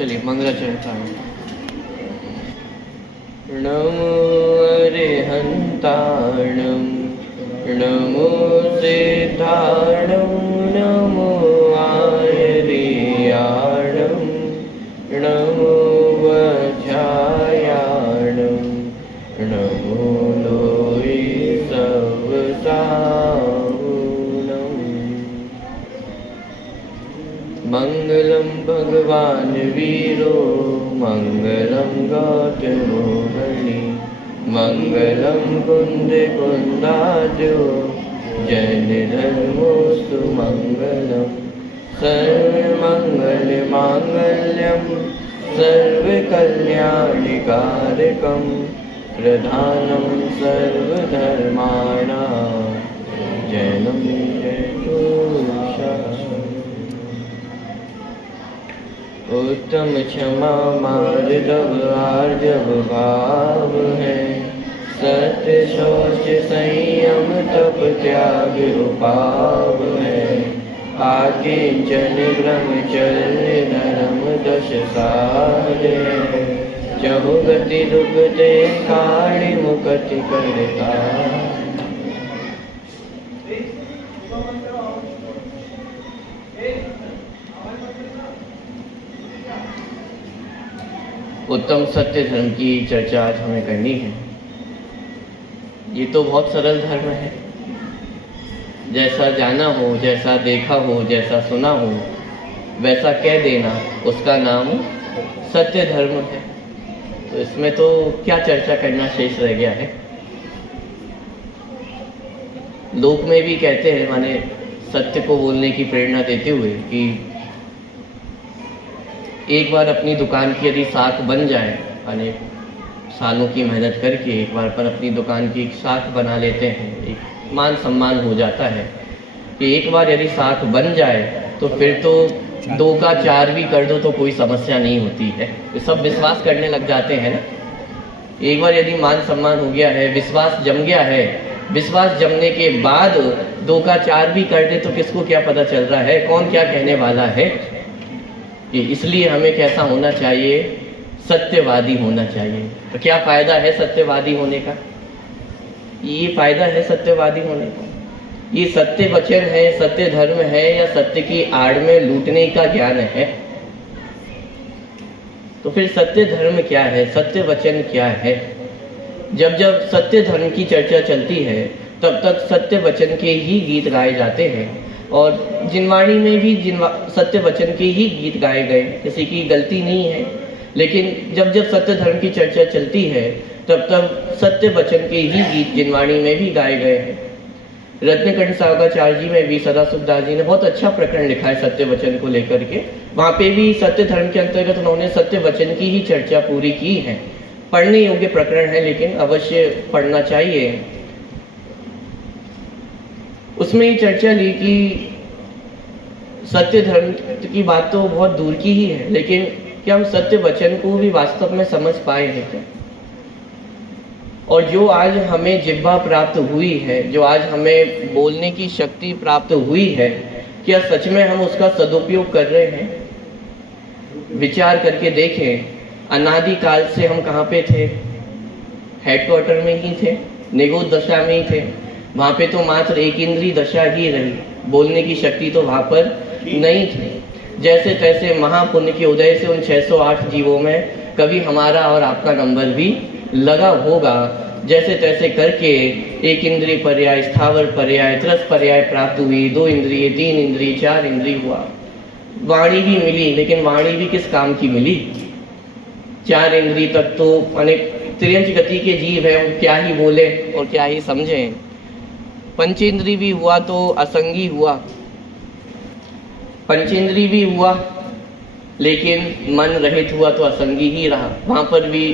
चलिए मंगलाचरण का नमो अरिहन्ताणं नमो सिद्धाणं नमो आयर्याणं नमो वज्रायाणं नमो लोहि सवसाहुणं। मंगलम भगवान वीरो मंगलम गौतमोहनि मंगलम कुंद कुंदाजो जन धर्मोस्तु मंगलम सर्वमंगल मांगल्यम सर्वकल्याणिकारकम प्रधानम सर्वधर्माणां जयनं जयतु। उत्तम क्षमा मार्दव आर्जव भाव है सत्य शौच संयम तप त्याग उपाव है आकिंचन ब्रह्मचर्य धर्म दश साध है चहुगति दुखते काणि मुकति करता। उत्तम सत्य धर्म की चर्चा आज हमें करनी है। ये तो बहुत सरल धर्म है, जैसा जाना हो, जैसा देखा हो, जैसा सुना हो वैसा कह देना, उसका नाम सत्य धर्म है। तो इसमें तो क्या चर्चा करना शेष रह गया है। लोक में भी कहते हैं, माने सत्य को बोलने की प्रेरणा देते हुए कि एक बार अपनी दुकान की यदि साख बन जाए, अनेक सालों की मेहनत करके एक बार पर अपनी दुकान की साख बना लेते हैं, एक मान सम्मान हो जाता है कि एक बार यदि साख बन जाए तो फिर तो 2 का 4 भी कर दो तो कोई समस्या नहीं होती है। तो सब विश्वास करने लग जाते हैं ना। एक बार यदि मान सम्मान हो गया है, विश्वास जम गया है, विश्वास जमने के बाद 2 का 4 भी कर दे तो किसको क्या पता चल रहा है, कौन क्या कहने वाला है। इसलिए हमें कैसा होना चाहिए, सत्यवादी होना चाहिए। तो क्या फायदा है सत्यवादी होने का? ये फायदा है सत्यवादी होने का। ये सत्य वचन है, सत्य धर्म है, या सत्य की आड़ में लूटने का ज्ञान है? तो फिर सत्य धर्म क्या है, सत्य वचन क्या है? जब जब सत्य धर्म की चर्चा चलती है तब तक सत्य वचन के ही गीत गाए जाते हैं, और जिनवाणी में भी सत्य वचन के ही गीत गाए गए, किसी की गलती नहीं है। लेकिन जब जब सत्य धर्म की चर्चा चलती है तब तब सत्य वचन के ही गीत जिनवाणी में भी गाए गए हैं। रत्नकंठ सावकाचार्य जी में भी सदाशिवदास जी ने बहुत अच्छा प्रकरण लिखा है सत्य वचन को लेकर के। वहाँ पे भी सत्य धर्म के अंतर्गत उन्होंने सत्य वचन की ही चर्चा पूरी की है। पढ़ने योग्य प्रकरण है, लेकिन अवश्य पढ़ना चाहिए। उसमें ये चर्चा ली कि सत्य धर्म की बात तो बहुत दूर की ही है, लेकिन क्या हम सत्य वचन को भी वास्तव में समझ पाए हैं क्या? और जो आज हमें जिह्वा प्राप्त हुई है, जो आज हमें बोलने की शक्ति प्राप्त हुई है, क्या सच में हम उसका सदुपयोग कर रहे हैं? विचार करके देखें, अनादि काल से हम कहाँ पे थे? हेडक्वार्टर में ही थे, निगूढ़ दशा में ही थे। वहाँ पे तो मात्र एक इंद्रिय दशा ही रही, बोलने की शक्ति तो वहाँ पर नहीं थी। जैसे तैसे महापुण्य के उदय से उन 608 जीवों में कभी हमारा और आपका नंबर भी लगा होगा। जैसे तैसे करके एक इंद्रिय पर्याय, स्थावर पर्याय, त्रस पर्याय प्राप्त हुई, 2 इंद्रिय, 3 इंद्रिय, 4 इंद्रिय हुआ। वाणी भी मिली, लेकिन वाणी भी किस काम की मिली? 4 इंद्रिय तक तो अनेक त्रियंच गति के जीव है, वो क्या ही बोले और क्या ही समझें। पंचेंद्रिय भी हुआ तो असंगी हुआ, पंचेंद्रिय भी हुआ लेकिन मन रहित हुआ तो असंगी ही रहा। वहाँ पर भी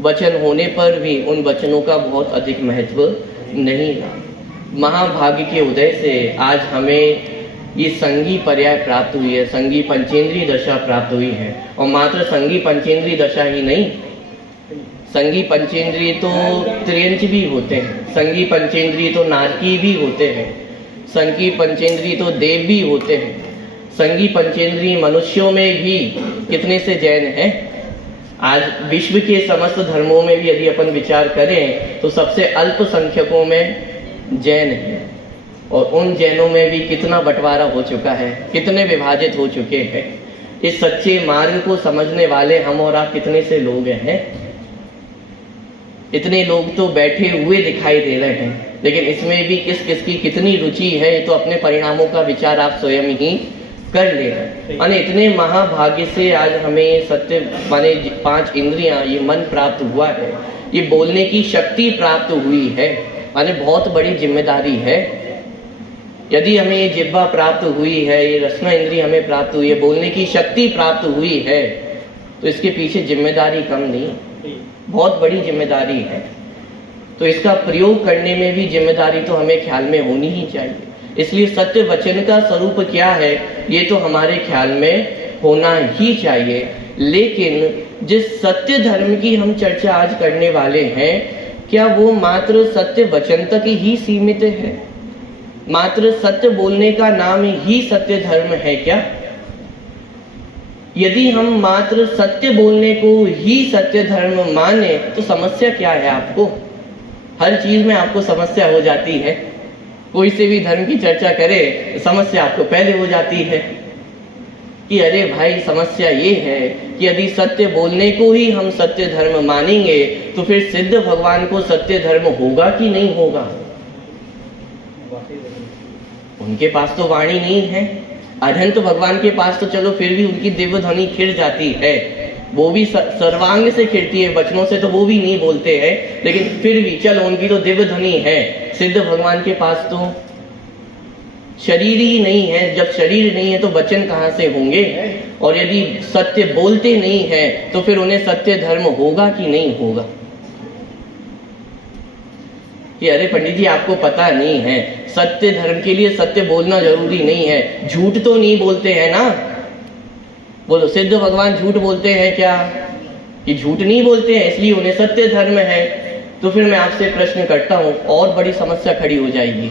वचन होने पर भी उन वचनों का बहुत अधिक महत्व नहीं रहा। महाभाग्य के उदय से आज हमें ये संगी पर्याय प्राप्त हुई है, संगी पंचेंद्रिय दशा प्राप्त हुई है। और मात्र संगी पंचेंद्रिय दशा ही नहीं, संगी पंचेंद्रिय तो त्रियंच भी होते हैं, संगी पंचेंद्रिय तो नारकी भी होते हैं, संगी पंचेंद्रिय तो देव भी होते हैं, संगी पंचेंद्रिय मनुष्यों में भी कितने से जैन हैं? आज विश्व के समस्त धर्मों में भी यदि अपन विचार करें तो सबसे अल्पसंख्यकों में जैन है, और उन जैनों में भी कितना बंटवारा हो चुका है, कितने विभाजित हो चुके हैं। इस सच्चे मार्ग को समझने वाले हम और आप कितने से लोग हैं? इतने लोग तो बैठे हुए दिखाई दे रहे हैं, लेकिन इसमें भी किस किस की कितनी रुचि है ये तो अपने परिणामों का विचार आप स्वयं ही कर ले। माने इतने महाभाग्य से आज हमें सत्य माने 5 इंद्रियां, ये मन प्राप्त हुआ है, ये बोलने की शक्ति प्राप्त हुई है, माने बहुत बड़ी जिम्मेदारी है। यदि हमें ये जिह्वा प्राप्त हुई है, ये रसना इंद्रिय हमें प्राप्त हुई है, बोलने की शक्ति प्राप्त हुई है, तो इसके पीछे जिम्मेदारी कम नहीं, बहुत बड़ी जिम्मेदारी है। तो इसका प्रयोग करने में भी जिम्मेदारी तो हमें ख्याल में होनी ही चाहिए। इसलिए सत्य वचन का स्वरूप क्या है ये तो हमारे ख्याल में होना ही चाहिए। लेकिन जिस सत्य धर्म की हम चर्चा आज करने वाले हैं, क्या वो मात्र सत्य वचन तक ही सीमित है? मात्र सत्य बोलने का नाम ही सत्य धर्म है क्या? यदि हम मात्र सत्य बोलने को ही सत्य धर्म माने तो समस्या क्या है? आपको हर चीज में आपको समस्या हो जाती है। कोई से भी धर्म की चर्चा करे तो समस्या आपको पहले हो जाती है कि अरे भाई समस्या ये है कि यदि सत्य बोलने को ही हम सत्य धर्म मानेंगे तो फिर सिद्ध भगवान को सत्य धर्म होगा कि नहीं होगा? उनके पास तो वाणी नहीं है। अनंत भगवान के पास तो चलो फिर भी उनकी दिव्य ध्वनि खिड़ जाती है, वो भी सर्वांग से खिड़ती है, वचनों से तो वो भी नहीं बोलते हैं, लेकिन फिर भी चलो उनकी तो दिव्य ध्वनि है। सिद्ध भगवान के पास तो शरीर ही नहीं है, जब शरीर नहीं है तो वचन कहाँ से होंगे? और यदि सत्य बोलते नहीं है तो फिर उन्हें सत्य धर्म होगा कि नहीं होगा? कि अरे पंडित जी आपको पता नहीं है, सत्य धर्म के लिए सत्य बोलना जरूरी नहीं है, झूठ तो नहीं बोलते हैं ना। बोलो सिद्ध भगवान झूठ बोलते हैं क्या? कि झूठ नहीं बोलते हैं इसलिए उन्हें सत्य धर्म है। तो फिर मैं आपसे प्रश्न करता हूं, और बड़ी समस्या खड़ी हो जाएगी,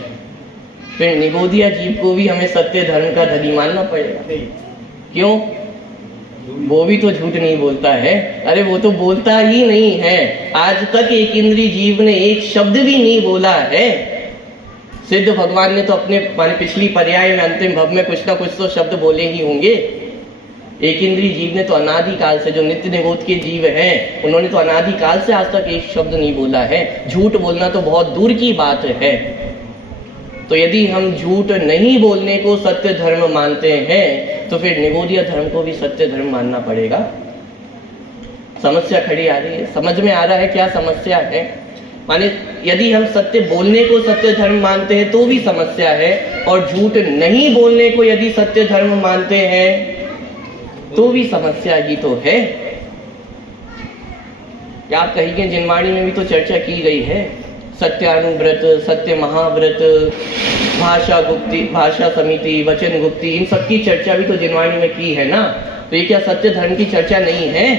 फिर निगोदिया जीव को भी हमें सत्य धर्म का धनी मानना पड़ेगा। क्यों? वो भी तो झूठ नहीं बोलता है। अरे वो तो बोलता ही नहीं है, आज तक एक इंद्रिय जीव ने एक शब्द भी नहीं बोला है। सिद्ध भगवान ने तो अपने पिछली पर्याय में अंतिम भव में कुछ ना कुछ तो शब्द बोले ही होंगे। एक इंद्रिय जीव ने तो अनादिकाल से, जो नित्य निगोद के जीव हैं, उन्होंने तो अनादिकाल से आज तक एक शब्द नहीं बोला है। झूठ बोलना तो बहुत दूर की बात है। तो यदि हम झूठ नहीं बोलने को सत्य धर्म मानते हैं तो फिर निगोदिया धर्म को भी सत्य धर्म मानना पड़ेगा। समस्या खड़ी आ रही है, समझ में आ रहा है क्या समस्या है? माने यदि हम सत्य बोलने को सत्य धर्म मानते हैं तो भी समस्या है, और झूठ नहीं बोलने को यदि सत्य धर्म मानते हैं तो भी समस्या ही तो है। क्या आप कहेंगे जिनवाणी में भी तो चर्चा की गई है, सत्यानुव्रत, सत्य महाव्रत, भाषा गुप्ति, भाषा समिति, वचन गुप्ति, इन सब की चर्चा भी तो जिनवाणी में की है ना। तो ये क्या सत्य धर्म की चर्चा नहीं है?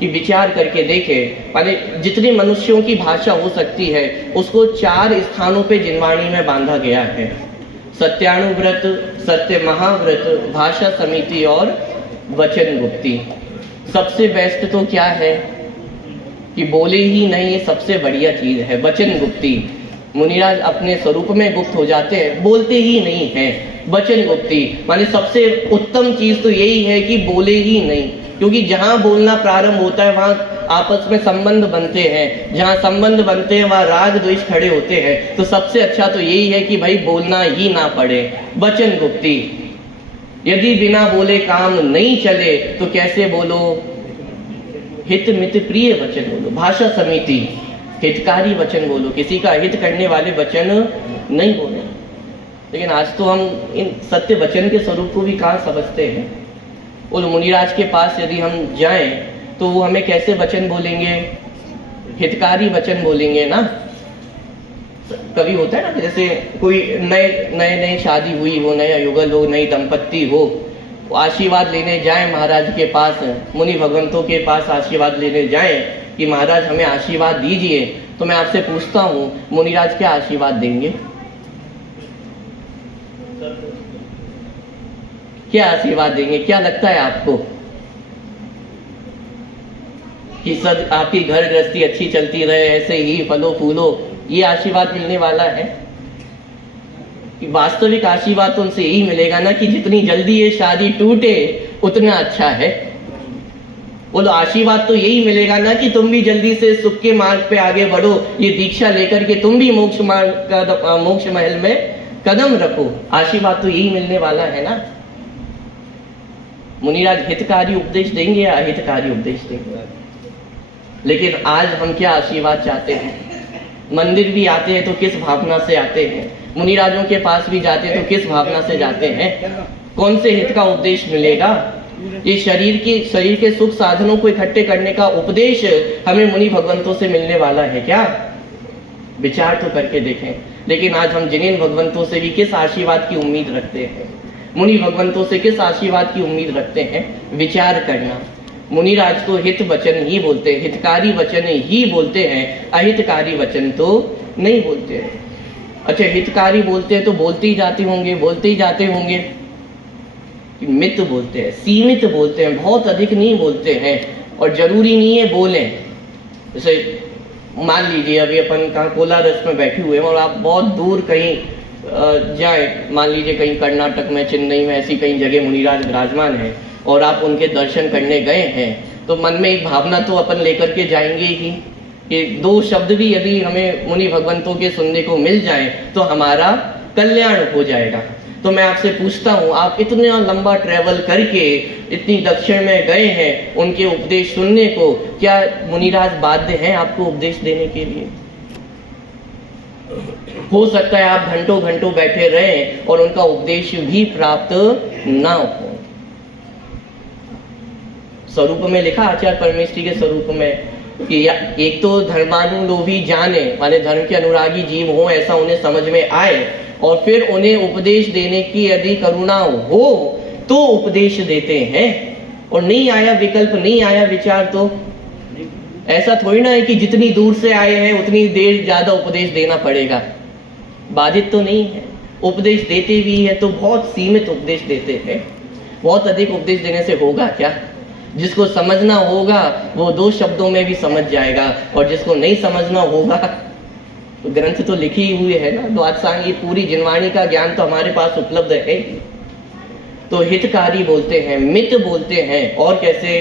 कि विचार करके देखें, माने जितने मनुष्यों की भाषा हो सकती है उसको 4 स्थानों पे जिनवाणी में बांधा गया है। सत्यानुव्रत, सत्य महाव्रत, भाषा समिति और वचन गुप्ति। सबसे बेस्ट तो क्या है कि बोले ही नहीं, ये सबसे बढ़िया चीज है वचन गुप्ति। मुनिराज अपने स्वरूप में गुप्त हो जाते हैं, बोलते ही नहीं है। वचन गुप्ति माने सबसे उत्तम चीज तो यही है कि बोले ही नहीं, क्योंकि जहां बोलना प्रारंभ होता है वहां आपस में संबंध बनते हैं, जहां संबंध बनते हैं वहां राग द्वेष खड़े होते हैं। तो सबसे अच्छा तो यही है कि भाई बोलना ही ना पड़े। वचन गुप्ति, यदि बिना बोले काम नहीं चले तो कैसे बोलो? हित मित प्रिय वचन बोलो। भाषा समिति, हितकारी वचन बोलो, किसी का हित करने वाले वचन नहीं बोले। लेकिन आज तो हम इन सत्य वचन के स्वरूप को भी कहाँ समझते हैं। उन मुनिराज के पास यदि हम जाएं तो वो हमें कैसे वचन बोलेंगे? हितकारी वचन बोलेंगे ना। कभी होता है ना, जैसे कोई नए शादी हुई हो, नया युगल हो, नई दंपत्ति हो, आशीर्वाद लेने जाएं महाराज के पास, मुनि भगवंतों के पास आशीर्वाद लेने जाएं कि महाराज हमें आशीर्वाद दीजिए। तो मैं आपसे पूछता हूँ, मुनिराज क्या आशीर्वाद देंगे? क्या आशीर्वाद देंगे? क्या लगता है आपको कि सब आपकी घर गृहस्थी अच्छी चलती रहे, ऐसे ही फलो फूलो, ये आशीर्वाद मिलने वाला है? कि वास्तविक आशीर्वाद तो उनसे यही मिलेगा ना कि जितनी जल्दी ये शादी टूटे उतना अच्छा है। बोलो, आशीर्वाद तो यही मिलेगा ना कि तुम भी जल्दी से सुख के मार्ग पे आगे बढ़ो, ये दीक्षा लेकर के तुम भी मोक्ष महल में कदम रखो। आशीर्वाद तो यही मिलने वाला है ना। मुनिराज हितकारी उपदेश देंगे या अहितकारी उपदेश देंगे? लेकिन आज हम क्या आशीर्वाद चाहते हैं? मंदिर भी आते हैं तो किस भावना से आते हैं? मुनिराजों के पास भी जाते हैं तो किस भावना से जाते हैं? कौन से हित का उपदेश मिलेगा? ये शरीर के सुख साधनों को इकट्ठे करने का उपदेश हमें मुनि भगवंतों से मिलने वाला है क्या? विचार तो करके देखें। लेकिन आज हम जिनेन भगवंतों से भी किस आशीर्वाद की उम्मीद रखते हैं? मुनि भगवंतों से किस आशीर्वाद की उम्मीद रखते हैं? विचार करना। मुनिराज तो हित वचन ही बोलते हैं, हितकारी वचन ही बोलते हैं, अहितकारी वचन तो नहीं बोलते हैं। अच्छा, हितकारी बोलते हैं तो बोलते ही जाते होंगे कि मित बोलते हैं, सीमित बोलते हैं, बहुत अधिक नहीं बोलते हैं, और जरूरी नहीं है बोलें। जैसे मान लीजिए अभी अपन कहाँ कोलारस में बैठे हुए हैं और आप बहुत दूर कहीं जाए, मान लीजिए कहीं कर्नाटक में, चेन्नई में, ऐसी कई जगह मुनिराज विराजमान है और आप उनके दर्शन करने गए हैं, तो मन में एक भावना तो अपन लेकर के जाएंगे ही कि दो शब्द भी यदि हमें मुनि भगवंतों के सुनने को मिल जाए तो हमारा कल्याण हो जाएगा। तो मैं आपसे पूछता हूँ, आप इतना लंबा ट्रेवल करके इतनी दक्षिण में गए हैं उनके उपदेश सुनने को, क्या मुनिराज बाध्य हैं आपको उपदेश देने के लिए? हो सकता है आप घंटों घंटों बैठे रहें और उनका उपदेश भी प्राप्त ना हो। स्वरूप में लिखा, आचार्य परमेश्वरी के स्वरूप में, कि एक तो धर्मानुलोभी जाने, माने धर्म के अनुरागी जीव हो, ऐसा उन्हें समझ में आए, और फिर उन्हें उपदेश देने की यदि करुणा हो तो उपदेश देते हैं, और नहीं आया विकल्प, नहीं आया विचार, तो ऐसा थोड़ी ना है कि जितनी दूर से आए हैं उतनी देर ज्यादा उपदेश देना पड़ेगा। बाधित तो नहीं है। उपदेश देते भी है तो बहुत सीमित उपदेश देते हैं। बहुत अधिक उपदेश देने से होगा क्या? जिसको समझना होगा वो दो शब्दों में भी समझ जाएगा, और जिसको नहीं समझना होगा तो ग्रंथ तो लिखी ही हुई है ना, द्वादशांगी पूरी जिनवाणी का ज्ञान तो हमारे पास उपलब्ध है। तो हितकारी बोलते हैं, मित बोलते हैं, और कैसे?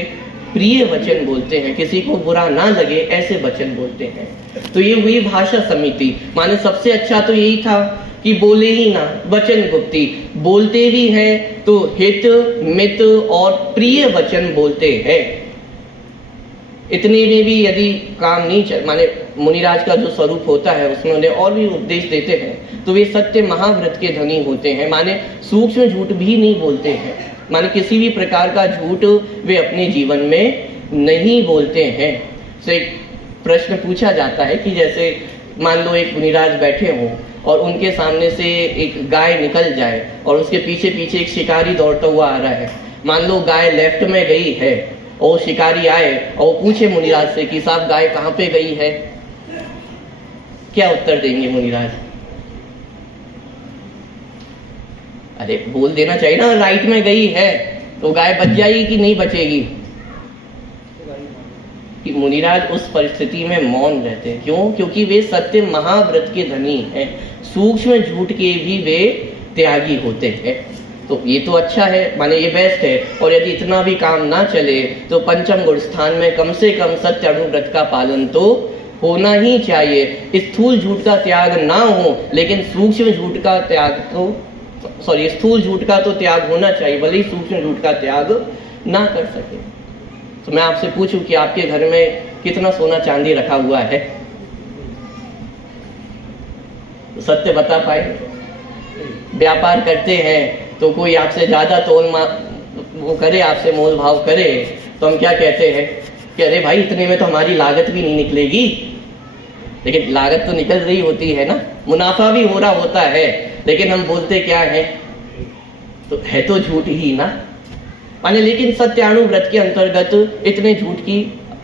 प्रिय वचन बोलते हैं, किसी को बुरा ना लगे ऐसे वचन बोलते हैं। तो ये हुई भाषा समिति। माने सबसे अच्छा तो यही था कि बोले ही ना, वचन गुप्ती। बोलते भी हैं तो हित, मित और प्रिय वचन बोलते हैं। इतने में भी यदि काम नहीं चल, माने मुनिराज का जो स्वरूप होता है उसमें उन्हें और भी उपदेश देते हैं, तो वे सत्य महाव्रत के धनी होते हैं। माने सूक्ष्म झूठ भी नहीं बोलते हैं, माने किसी भी प्रकार का झूठ वे अपने जीवन में नहीं बोलते हैं। तो एक प्रश्न पूछा जाता है कि जैसे मान लो एक मुनिराज बैठे हों और उनके सामने से एक गाय निकल जाए और उसके पीछे पीछे एक शिकारी दौड़ता हुआ आ रहा है। मान लो गाय लेफ्ट में गई है और शिकारी आए और वो पूछे मुनिराज से कि साहब गाय कहाँ पे गई है, क्या उत्तर देंगे मुनिराज? अरे बोल देना चाहिए ना, राइट में गई है, तो गाय बच जाएगी कि नहीं बचेगी? कि मुनिराज उस परिस्थिति में मौन रहते हैं। क्यों? क्योंकि वे सत्य महाव्रत के धनी हैं, सूक्ष्म झूठ के भी वे त्यागी होते हैं। तो ये तो अच्छा है, माने ये बेस्ट है। और यदि इतना भी काम ना चले तो पंचम गुण स्थान में कम से कम सत्य अनुव्रत का पालन तो होना ही चाहिए। स्थूल झूठ का त्याग ना हो, लेकिन सूक्ष्म झूठ का त्याग तो, सॉरी, स्थूल झूठ का तो त्याग होना चाहिए, भले ही सूक्ष्म झूठ का त्याग ना कर सके। तो मैं आपसे पूछूं कि आपके घर में कितना सोना चांदी रखा हुआ है? तो सत्य बता पाए? व्यापार करते हैं तो कोई आपसे ज्यादा तोल वो करे, आपसे मोल भाव करे, तो हम क्या कहते हैं कि अरे भाई इतने में तो हमारी लागत भी नहीं निकलेगी। लेकिन लागत तो निकल रही होती है ना, मुनाफा भी हो रहा होता है, लेकिन हम बोलते क्या है? तो है तो झूठ ही ना, माने। लेकिन सत्यानुव्रत के अंतर्गत इतने झूठ की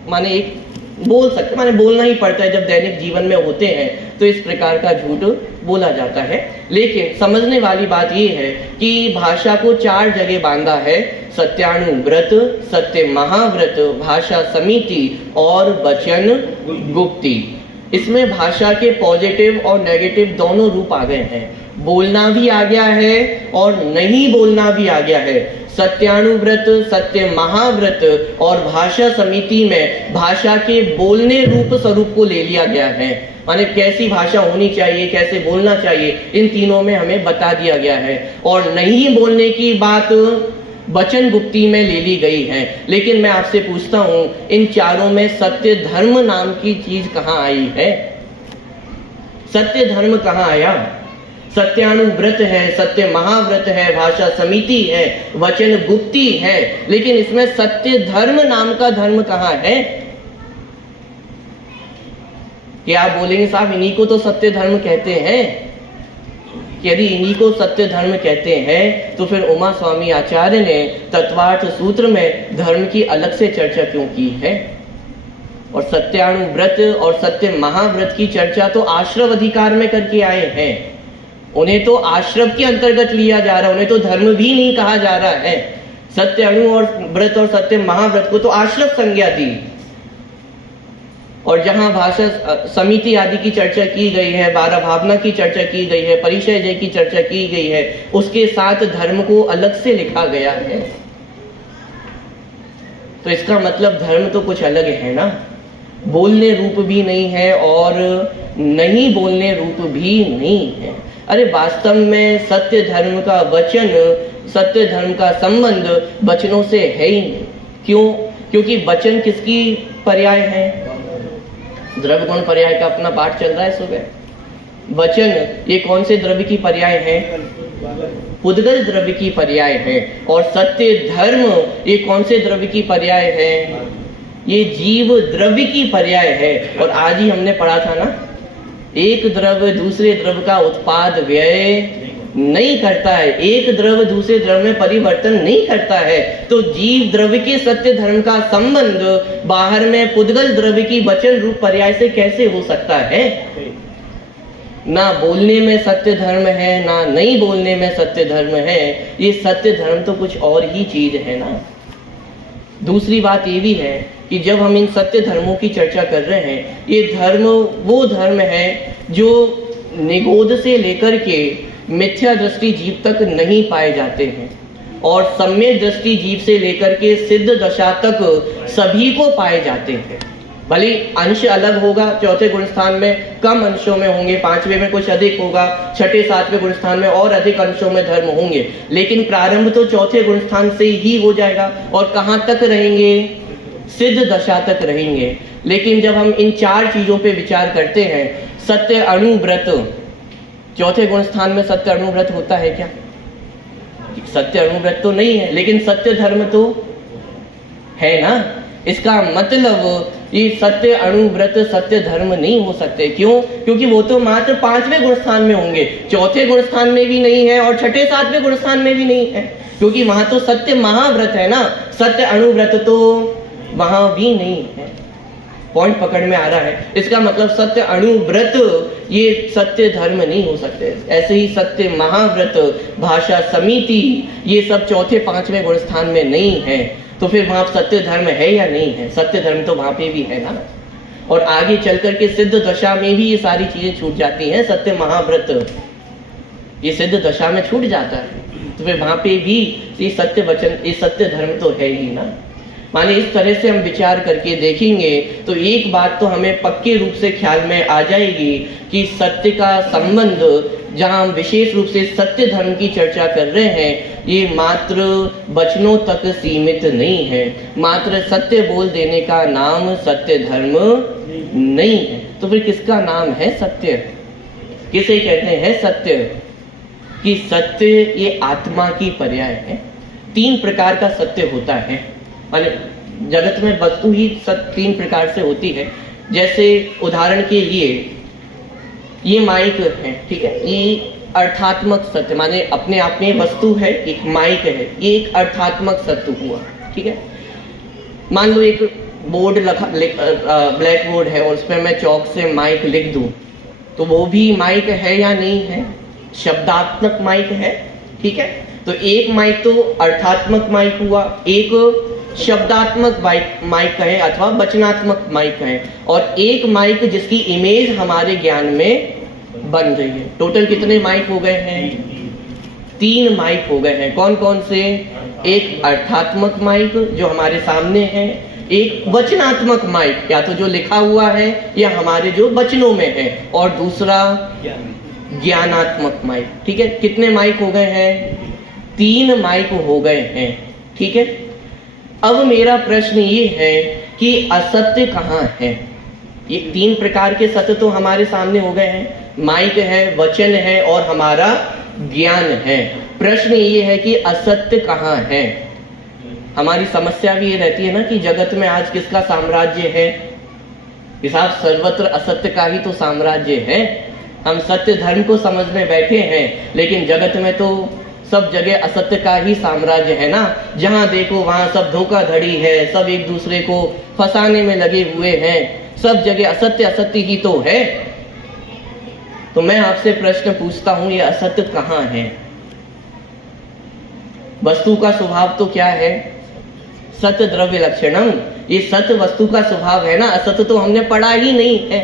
माने एक बोल सकते, माने बोलना ही पड़ता है, जब दैनिक जीवन में होते हैं तो इस प्रकार का झूठ बोला जाता है। लेकिन समझने वाली बात ये है कि भाषा को 4 जगह बांधा है, सत्यानुव्रत, सत्य महाव्रत, भाषा समिति और वचन गुप्ती। इसमें भाषा के पॉजिटिव और नेगेटिव दोनों रूप आ गए हैं, बोलना भी आ गया है और नहीं बोलना भी आ गया है। सत्यानुव्रत, सत्य महाव्रत और भाषा समिति में भाषा के बोलने रूप स्वरूप को ले लिया गया है, माने कैसी भाषा होनी चाहिए, कैसे बोलना चाहिए, इन तीनों में हमें बता दिया गया है। और नहीं बोलने की बात वचन गुप्ती में ले ली गई है। लेकिन मैं आपसे पूछता हूं, इन चारों में सत्य धर्म नाम की चीज कहां आई है? सत्य धर्म कहां आया? सत्यानुव्रत है, सत्य महाव्रत है, भाषा समिति है, वचन गुप्ती है, लेकिन इसमें सत्य धर्म नाम का धर्म कहां है? क्या आप बोलेंगे साहब इन्हीं को तो सत्य धर्म कहते हैं? यदि इन्हीं को सत्य धर्म कहते हैं तो फिर उमा स्वामी आचार्य ने तत्वार्थ सूत्र में धर्म की अलग से चर्चा क्यों की है? और सत्यानुव्रत और सत्य महाव्रत की चर्चा तो आश्रव अधिकार में करके आए हैं, उन्हें तो आश्रव के अंतर्गत लिया जा रहा है, उन्हें तो धर्म भी नहीं कहा जा रहा है। सत्य अणु और व्रत और सत्य महाव्रत को तो आश्रव संज्ञा दी। और जहां भाषा समिति आदि की चर्चा की गई है, 12 भावना की चर्चा की गई है, परिचय जय की चर्चा की गई है, उसके साथ धर्म को अलग से लिखा गया है। तो इसका मतलब धर्म तो कुछ अलग है ना, बोलने रूप भी नहीं है और नहीं बोलने रूप भी नहीं है। अरे वास्तव में सत्य धर्म का वचन, सत्य धर्म का संबंध वचनों से है ही नहीं। क्यों? क्योंकि वचन किसकी पर्याय है? द्रव्य गुण पर्याय का अपना पाठ चल रहा है सुबह। वचन ये कौन से द्रव्य की पर्याय है? पुद्गल द्रव्य की पर्याय है। और सत्य धर्म ये कौन से द्रव्य की पर्याय है? ये जीव द्रव्य की पर्याय है। और आज ही हमने पढ़ा था ना, एक द्रव्य दूसरे द्रव्य का उत्पाद व्यय नहीं करता है, एक द्रव्य दूसरे द्रव्य में परिवर्तन नहीं करता है। तो जीव द्रव्य के सत्य धर्म का संबंध बाहर में पुद्गल द्रव्य की वचन रूप पर्याय से कैसे हो सकता है? ना बोलने में सत्य धर्म है, ना नहीं बोलने में सत्य धर्म है। ये सत्य धर्म तो कुछ और ही चीज है ना। दूसरी बात ये भी है कि जब हम इन सत्य धर्मों की चर्चा कर रहे हैं, ये धर्म वो धर्म है जो निगोद से लेकर के मिथ्या दृष्टि जीव तक नहीं पाए जाते हैं, और सम्यक दृष्टि जीव से लेकर के सिद्ध दशा तक सभी को पाए जाते हैं। भले अंश अलग होगा, चौथे गुण स्थान में कम अंशों में होंगे, पांचवें में कुछ अधिक होगा, छठे सातवें गुण स्थान में और अधिक अंशों में धर्म होंगे, लेकिन प्रारंभ तो चौथे गुण स्थान से ही हो जाएगा। और कहां तक रहेंगे? सिद्ध दशा तक रहेंगे। लेकिन जब हम इन 4 चीजों पे विचार करते हैं, सत्य अणुव्रत, चौथे गुण स्थान में सत्य अणुव्रत होता है क्या? सत्य अणुव्रत तो नहीं है, लेकिन सत्य धर्म तो है ना। इसका मतलब ये सत्य अणुव्रत सत्य धर्म नहीं हो सकते। क्यों? क्योंकि वो तो मात्र 5वें गुण स्थान में होंगे, चौथे गुण स्थान में भी नहीं है और छठे सातवें गुण स्थान में भी नहीं है, क्योंकि वहां तो सत्य महाव्रत है ना, सत्य अणुव्रत तो वहां भी नहीं है। पॉइंट पकड़ में आ रहा है? इसका मतलब सत्य अणुव्रत ये सत्य धर्म नहीं हो सकते। ऐसे ही सत्य महाव्रत, भाषा समिति, ये सब चौथे पांचवें गुण स्थान में नहीं है। तो फिर वहां सत्य धर्म है या नहीं है? सत्य धर्म तो वहां पे भी है ना। और आगे चल करके सिद्ध दशा में भी ये सारी चीजें छूट जाती हैं। सत्य महाव्रत ये सिद्ध दशा में छूट जाता है, तो फिर वहां पे भी ये सत्य वचन, ये सत्य धर्म तो है ही ना। माने इस तरह से हम विचार करके देखेंगे तो एक बात तो हमें पक्के रूप से ख्याल में आ जाएगी कि सत्य का संबंध, जहां हम विशेष रूप से सत्य धर्म की चर्चा कर रहे हैं, ये मात्र वचनों तक सीमित नहीं है। मात्र सत्य बोल देने का नाम सत्य धर्म नहीं है। तो फिर किसका नाम है सत्य? किसे कहते हैं सत्य? कि सत्य ये आत्मा की पर्याय है। 3 प्रकार का सत्य होता है, माने जगत में वस्तु ही 3 प्रकार से होती है। जैसे उदाहरण के लिए ये माइक है, ठीक है, ये अर्थात्मक सत्य, माने अपने आप में वस्तु है, एक माइक है, ये एक अर्थात्मक सत्य हुआ, ठीक है। मान लो एक ब्लैक बोर्ड है और उस पर मैं चौक से माइक लिख दूं, तो वो भी माइक है या नहीं है? शब्दात्मक माइक है, ठीक है। तो एक माइक तो अर्थात्मक माइक हुआ, एक शब्दात्मक माइक कहे अथवा वचनात्मक माइक कहे, और एक माइक जिसकी इमेज हमारे ज्ञान में बन रही है। टोटल कितने माइक हो गए हैं? 3 माइक हो गए हैं। कौन कौन से? एक अर्थात्मक माइक जो हमारे सामने है, एक वचनात्मक माइक या तो जो लिखा हुआ है या हमारे जो वचनों में है, और दूसरा ज्ञानात्मक माइक, ठीक है। कितने माइक हो गए हैं? 3 माइक हो गए हैं, ठीक है। अब मेरा प्रश्न ये है कि असत्य कहाँ है? ये 3 प्रकार के सत्य तो हमारे सामने हो गए हैं, माइक है, वचन है और हमारा ज्ञान है। प्रश्न ये है कि असत्य कहाँ है? हमारी समस्या भी ये रहती है ना कि जगत में आज किसका साम्राज्य है? हिसाब सर्वत्र असत्य का ही तो साम्राज्य है। हम सत्य धर्म को समझने बैठे हैं, लेकिन जगत में तो सब जगह असत्य का ही साम्राज्य है ना। जहां देखो वहां सब धोखाधड़ी है, सब एक दूसरे को फंसाने में लगे हुए हैं, सब जगह असत्य असत्य ही तो है। तो मैं आपसे प्रश्न पूछता हूं, ये असत्य कहाँ है? वस्तु का स्वभाव तो क्या है? सत्य द्रव्य लक्षणम। ये सत्य वस्तु का स्वभाव है ना, असत्य तो हमने पढ़ा ही नहीं है।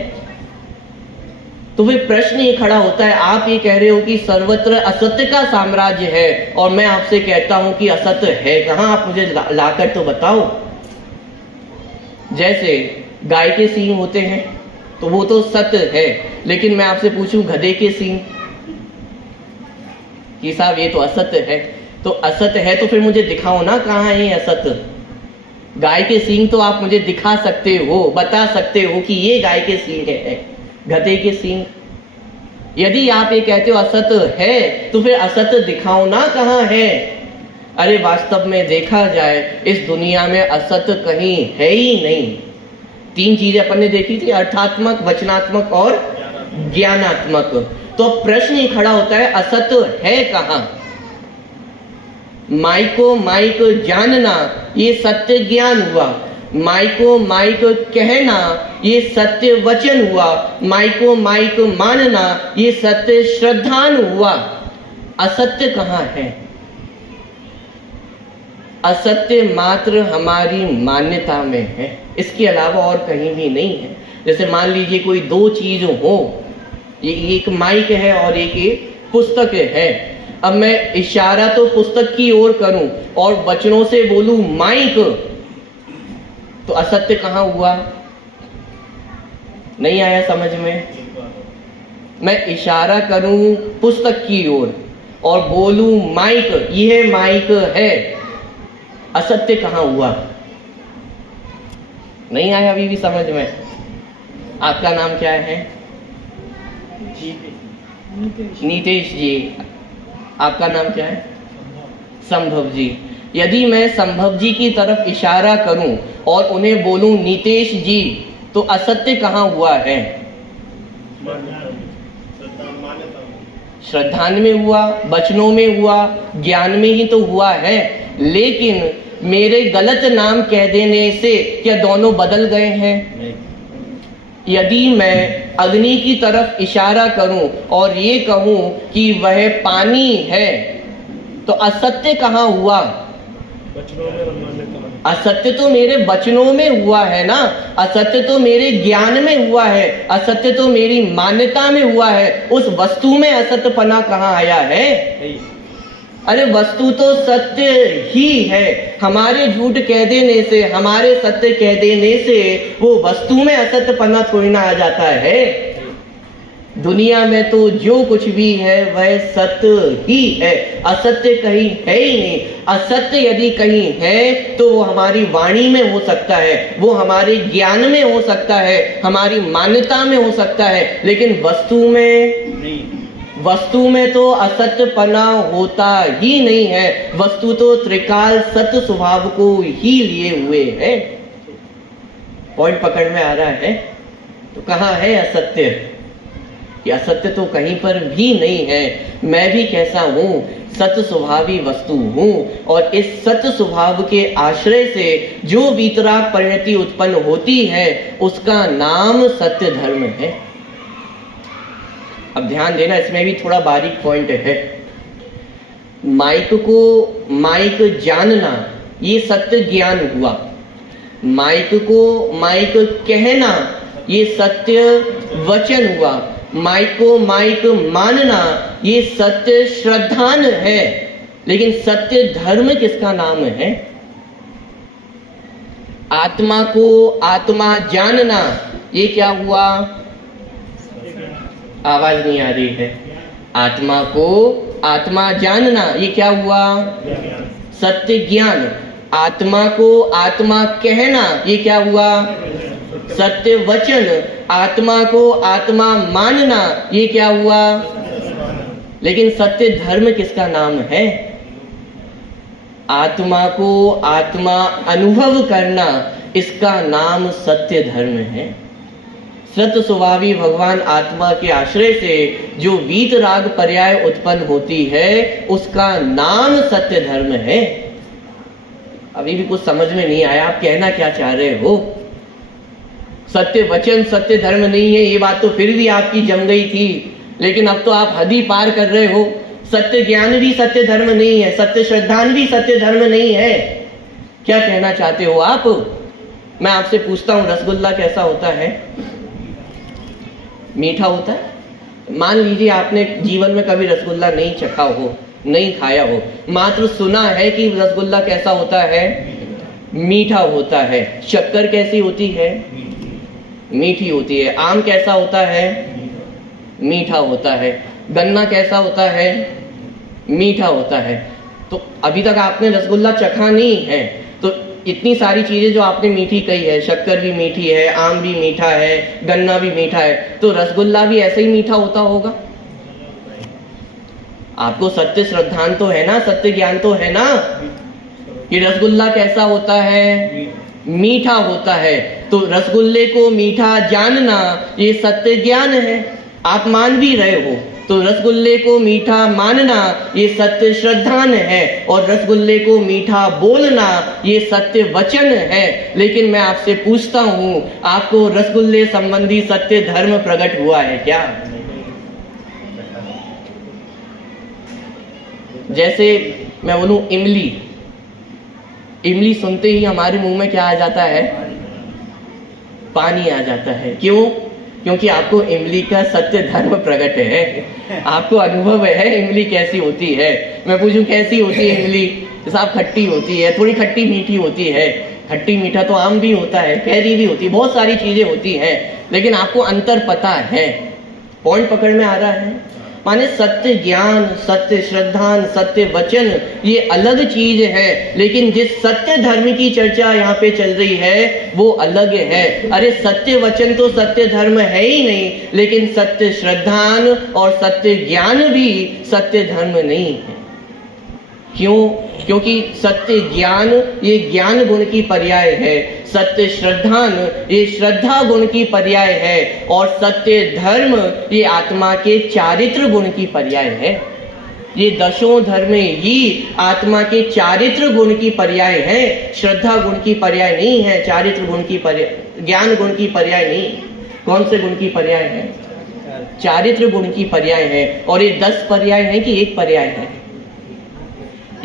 तो फिर प्रश्न ये खड़ा होता है, आप ये कह रहे हो कि सर्वत्र असत्य का साम्राज्य है, और मैं आपसे कहता हूं कि असत्य है कहां? आप मुझे लाकर तो बताओ। जैसे गाय के सींग होते हैं तो वो तो सत्य है, लेकिन मैं आपसे पूछूं गधे के सींग, कि साहब ये तो असत्य है। तो असत्य है तो फिर मुझे दिखाओ ना कहां है असत्य। गाय के सींग तो आप मुझे दिखा सकते हो, बता सकते हो कि ये गाय के सींग है, गधे के सींग। यदि आप ये कहते हो असत्य है, तो फिर असत्य दिखाओ ना कहां है। अरे वास्तव में देखा जाए इस दुनिया में असत्य कहीं है ही नहीं। 3 चीजें अपन ने देखी थी, अर्थात्मक, वचनात्मक और ज्ञानात्मक। तो प्रश्न ये खड़ा होता है, असत्य है कहां? माइको माइक जानना ये सत्य ज्ञान हुआ, माइको माइक कहना ये सत्य वचन हुआ, माइको माइक मानना ये सत्य श्रद्धान हुआ। असत्य कहां है? असत्य मात्र हमारी मान्यता में है, इसके अलावा और कहीं भी नहीं है। जैसे मान लीजिए कोई 2 चीज हो, एक माइक है और एक पुस्तक है। अब मैं इशारा तो पुस्तक की ओर करूं और वचनों से बोलूं माइक, तो असत्य कहां हुआ? नहीं आया समझ में? मैं इशारा करूं पुस्तक की ओर और बोलूं माइक, यह माइक है, असत्य कहां हुआ? नहीं आया अभी भी समझ में? आपका नाम क्या है? नीतेश जी। आपका नाम क्या है? संभव जी। यदि मैं संभव जी की तरफ इशारा करूं और उन्हें बोलूं नीतेश जी, तो असत्य कहां हुआ है? श्रद्धान में हुआ, वचनों में हुआ, ज्ञान में ही तो हुआ है। लेकिन मेरे गलत नाम कह देने से क्या दोनों बदल गए हैं? यदि मैं अग्नि की तरफ इशारा करूं और ये कहूं कि वह पानी है, तो असत्य कहां हुआ? असत्य तो मेरे वचनों में हुआ है ना, असत्य तो मेरे ज्ञान में हुआ है, असत्य तो मेरी मान्यता में हुआ है। उस वस्तु में असत्यपना कहां आया है? अरे वस्तु तो सत्य ही है। हमारे झूठ कह देने से, हमारे सत्य कह देने से वो वस्तु में असत्यपना थोड़ी ना आ जाता है। दुनिया में तो जो कुछ भी है वह सत्य ही है, असत्य कहीं है ही नहीं। असत्य यदि कहीं है तो वो हमारी वाणी में हो सकता है, वो हमारे ज्ञान में हो सकता है, हमारी मान्यता में हो सकता है, लेकिन वस्तु में नहीं। वस्तु में तो असत्यपना होता ही नहीं है। वस्तु तो त्रिकाल सत्य स्वभाव को ही लिए हुए है। पॉइंट पकड़ में आ रहा है? तो कहां है असत्य? कि असत्य तो कहीं पर भी नहीं है। मैं भी कैसा हूं? सत स्वभावी वस्तु हूं, और इस सत स्वभाव के आश्रय से जो वीतराग परिणति उत्पन्न होती है उसका नाम सत्य धर्म है। अब ध्यान देना, इसमें भी थोड़ा बारीक पॉइंट है। माइक को माइक जानना ये सत्य ज्ञान हुआ, माइक को माइक कहना ये सत्य वचन हुआ, माइक को माइक मानना ये सत्य श्रद्धान है। लेकिन सत्य धर्म किसका नाम है? आत्मा को आत्मा जानना ये क्या हुआ? आवाज नहीं आ रही है। आत्मा को आत्मा जानना ये क्या हुआ? सत्य ज्ञान। आत्मा को आत्मा कहना ये क्या हुआ? सत्य वचन। आत्मा को आत्मा मानना ये क्या हुआ? लेकिन सत्य धर्म किसका नाम है? आत्मा को आत्मा अनुभव करना, इसका नाम सत्य धर्म है। सत्य स्वभावी भगवान आत्मा के आश्रय से जो वीत राग पर्याय उत्पन्न होती है उसका नाम सत्य धर्म है। अभी भी कुछ समझ में नहीं आया, आप कहना क्या चाह रहे हो? सत्य वचन सत्य धर्म नहीं है, ये बात तो फिर भी आपकी जम गई थी, लेकिन अब तो आप हद ही पार कर रहे हो। सत्य ज्ञान भी सत्य धर्म नहीं है, सत्य श्रद्धान भी सत्य धर्म नहीं है। क्या कहना चाहते हो आप? मैं आपसे पूछता हूं, रसगुल्ला कैसा होता है? मीठा होता है। मान लीजिए आपने जीवन में कभी रसगुल्ला नहीं चखा हो, नहीं खाया हो, मात्र सुना है कि रसगुल्ला कैसा होता है? मीठा होता है। शक्कर कैसी होती है? मीठी होती है। आम कैसा होता है? मीठा होता है। गन्ना कैसा होता है? मीठा होता है। तो अभी तक आपने रसगुल्ला चखा नहीं है, तो इतनी सारी चीजें जो आपने मीठी कही है, शक्कर भी मीठी है, आम भी मीठा है, गन्ना भी मीठा है, तो रसगुल्ला भी ऐसे ही मीठा होता होगा। आपको सत्य श्रद्धान तो है ना, सत्य ज्ञान तो है ना कि रसगुल्ला कैसा होता है? मीठा होता है। तो रसगुल्ले को मीठा जानना ये सत्य ज्ञान है। आप मान भी रहे हो, तो रसगुल्ले को मीठा मानना ये सत्य श्रद्धान है, और रसगुल्ले को मीठा बोलना ये सत्य वचन है। लेकिन मैं आपसे पूछता हूं, आपको रसगुल्ले संबंधी सत्य धर्म प्रकट हुआ है क्या? जैसे मैं बोलूं इमली, इमली सुनते ही हमारे मुंह में क्या आ जाता है? पानी आ जाता है। क्यों? क्योंकि आपको इमली का सत्य धर्म प्रकट है, आपको अनुभव है इमली कैसी होती है। मैं पूछूं कैसी होती है इमली? साहब खट्टी होती है, थोड़ी खट्टी मीठी होती है। खट्टी मीठा तो आम भी होता है, कैरी भी होती है, बहुत सारी चीजें होती हैं, लेकिन आपको अंतर पता है। पॉइंट पकड़ में आ रहा है? माने सत्य ज्ञान, सत्य श्रद्धान, सत्य वचन ये अलग चीज है, लेकिन जिस सत्य धर्म की चर्चा यहाँ पे चल रही है वो अलग है। अरे सत्य वचन तो सत्य धर्म है ही नहीं, लेकिन सत्य श्रद्धान और सत्य ज्ञान भी सत्य धर्म नहीं है। क्यों? क्योंकि सत्य ज्ञान ये ज्ञान गुण की पर्याय है, सत्य श्रद्धान ये श्रद्धा गुण की पर्याय है, और सत्य धर्म ये आत्मा के चारित्र गुण की पर्याय है। ये दशों धर्म ही आत्मा के चारित्र गुण की पर्याय है, श्रद्धा गुण की पर्याय नहीं है, चारित्र गुण की पर्याय, ज्ञान गुण की पर्याय नहीं। कौन से गुण की पर्याय है? चारित्र गुण की पर्याय है। और ये 10 पर्याय है कि एक पर्याय है?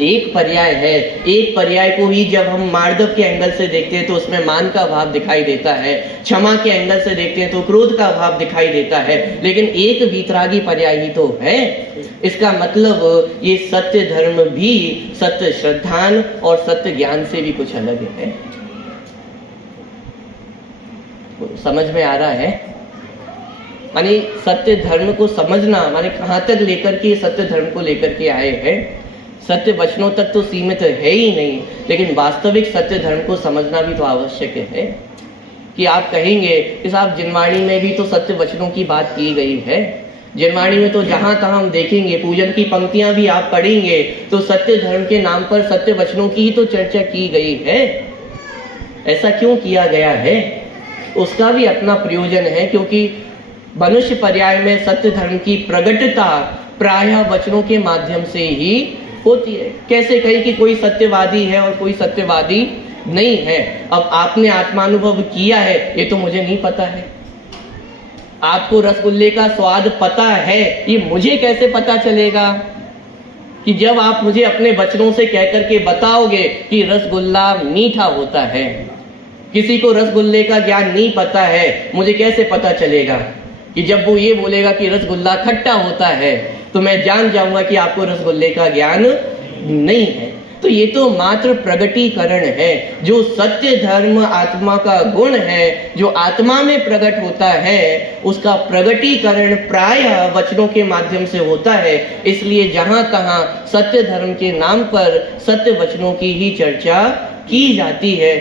एक पर्याय है। एक पर्याय को ही जब हम मार्दव के एंगल से देखते हैं तो उसमें मान का भाव दिखाई देता है, क्षमा के एंगल से देखते हैं तो क्रोध का भाव दिखाई देता है, लेकिन एक वीतरागी पर्याय ही तो है। इसका मतलब ये सत्य धर्म भी सत्य श्रद्धान और सत्य ज्ञान से भी कुछ अलग है। समझ में आ रहा है? माने सत्य धर्म को समझना माने कहां तक लेकर के सत्य धर्म को लेकर के आए हैं। सत्य वचनों तक तो सीमित है ही नहीं, लेकिन वास्तविक सत्य धर्म को समझना भी तो आवश्यक है। कि आप कहेंगे कि साहब जिनवाणी में भी तो सत्य वचनों की बात की गई है, जिनवाणी में तो जहां तहां हम देखेंगे, पूजन की पंक्तियां भी आप पढ़ेंगे तो सत्य धर्म के नाम पर सत्य वचनों की ही तो चर्चा की गई है। ऐसा क्यों किया गया है? उसका भी अपना प्रयोजन है, क्योंकि मनुष्य पर्याय में सत्य धर्म की प्रगटता प्रायः वचनों के माध्यम से ही होती है। कैसे कही कि कोई सत्यवादी है और कोई सत्यवादी नहीं है? अब आपने आत्मानुभव किया है, ये तो मुझे नहीं पता है। आपको रसगुल्ले का स्वाद पता है, ये मुझे कैसे पता चलेगा? कि जब आप मुझे अपने वचनों से कह करके बताओगे कि रसगुल्ला मीठा होता है। किसी को रसगुल्ले का ज्ञान नहीं पता है, मुझे कैसे पता चलेगा? कि जब वो ये बोलेगा कि रसगुल्ला खट्टा होता है, तो मैं जान जाऊंगा कि आपको रसगुल्ले का ज्ञान नहीं है। तो ये तो मात्र प्रगटीकरण है। जो सत्य धर्म आत्मा का गुण है, जो आत्मा में प्रकट होता है, उसका प्रगटीकरण प्रायः वचनों के माध्यम से होता है। इसलिए जहां तहां सत्य धर्म के नाम पर सत्य वचनों की ही चर्चा की जाती है।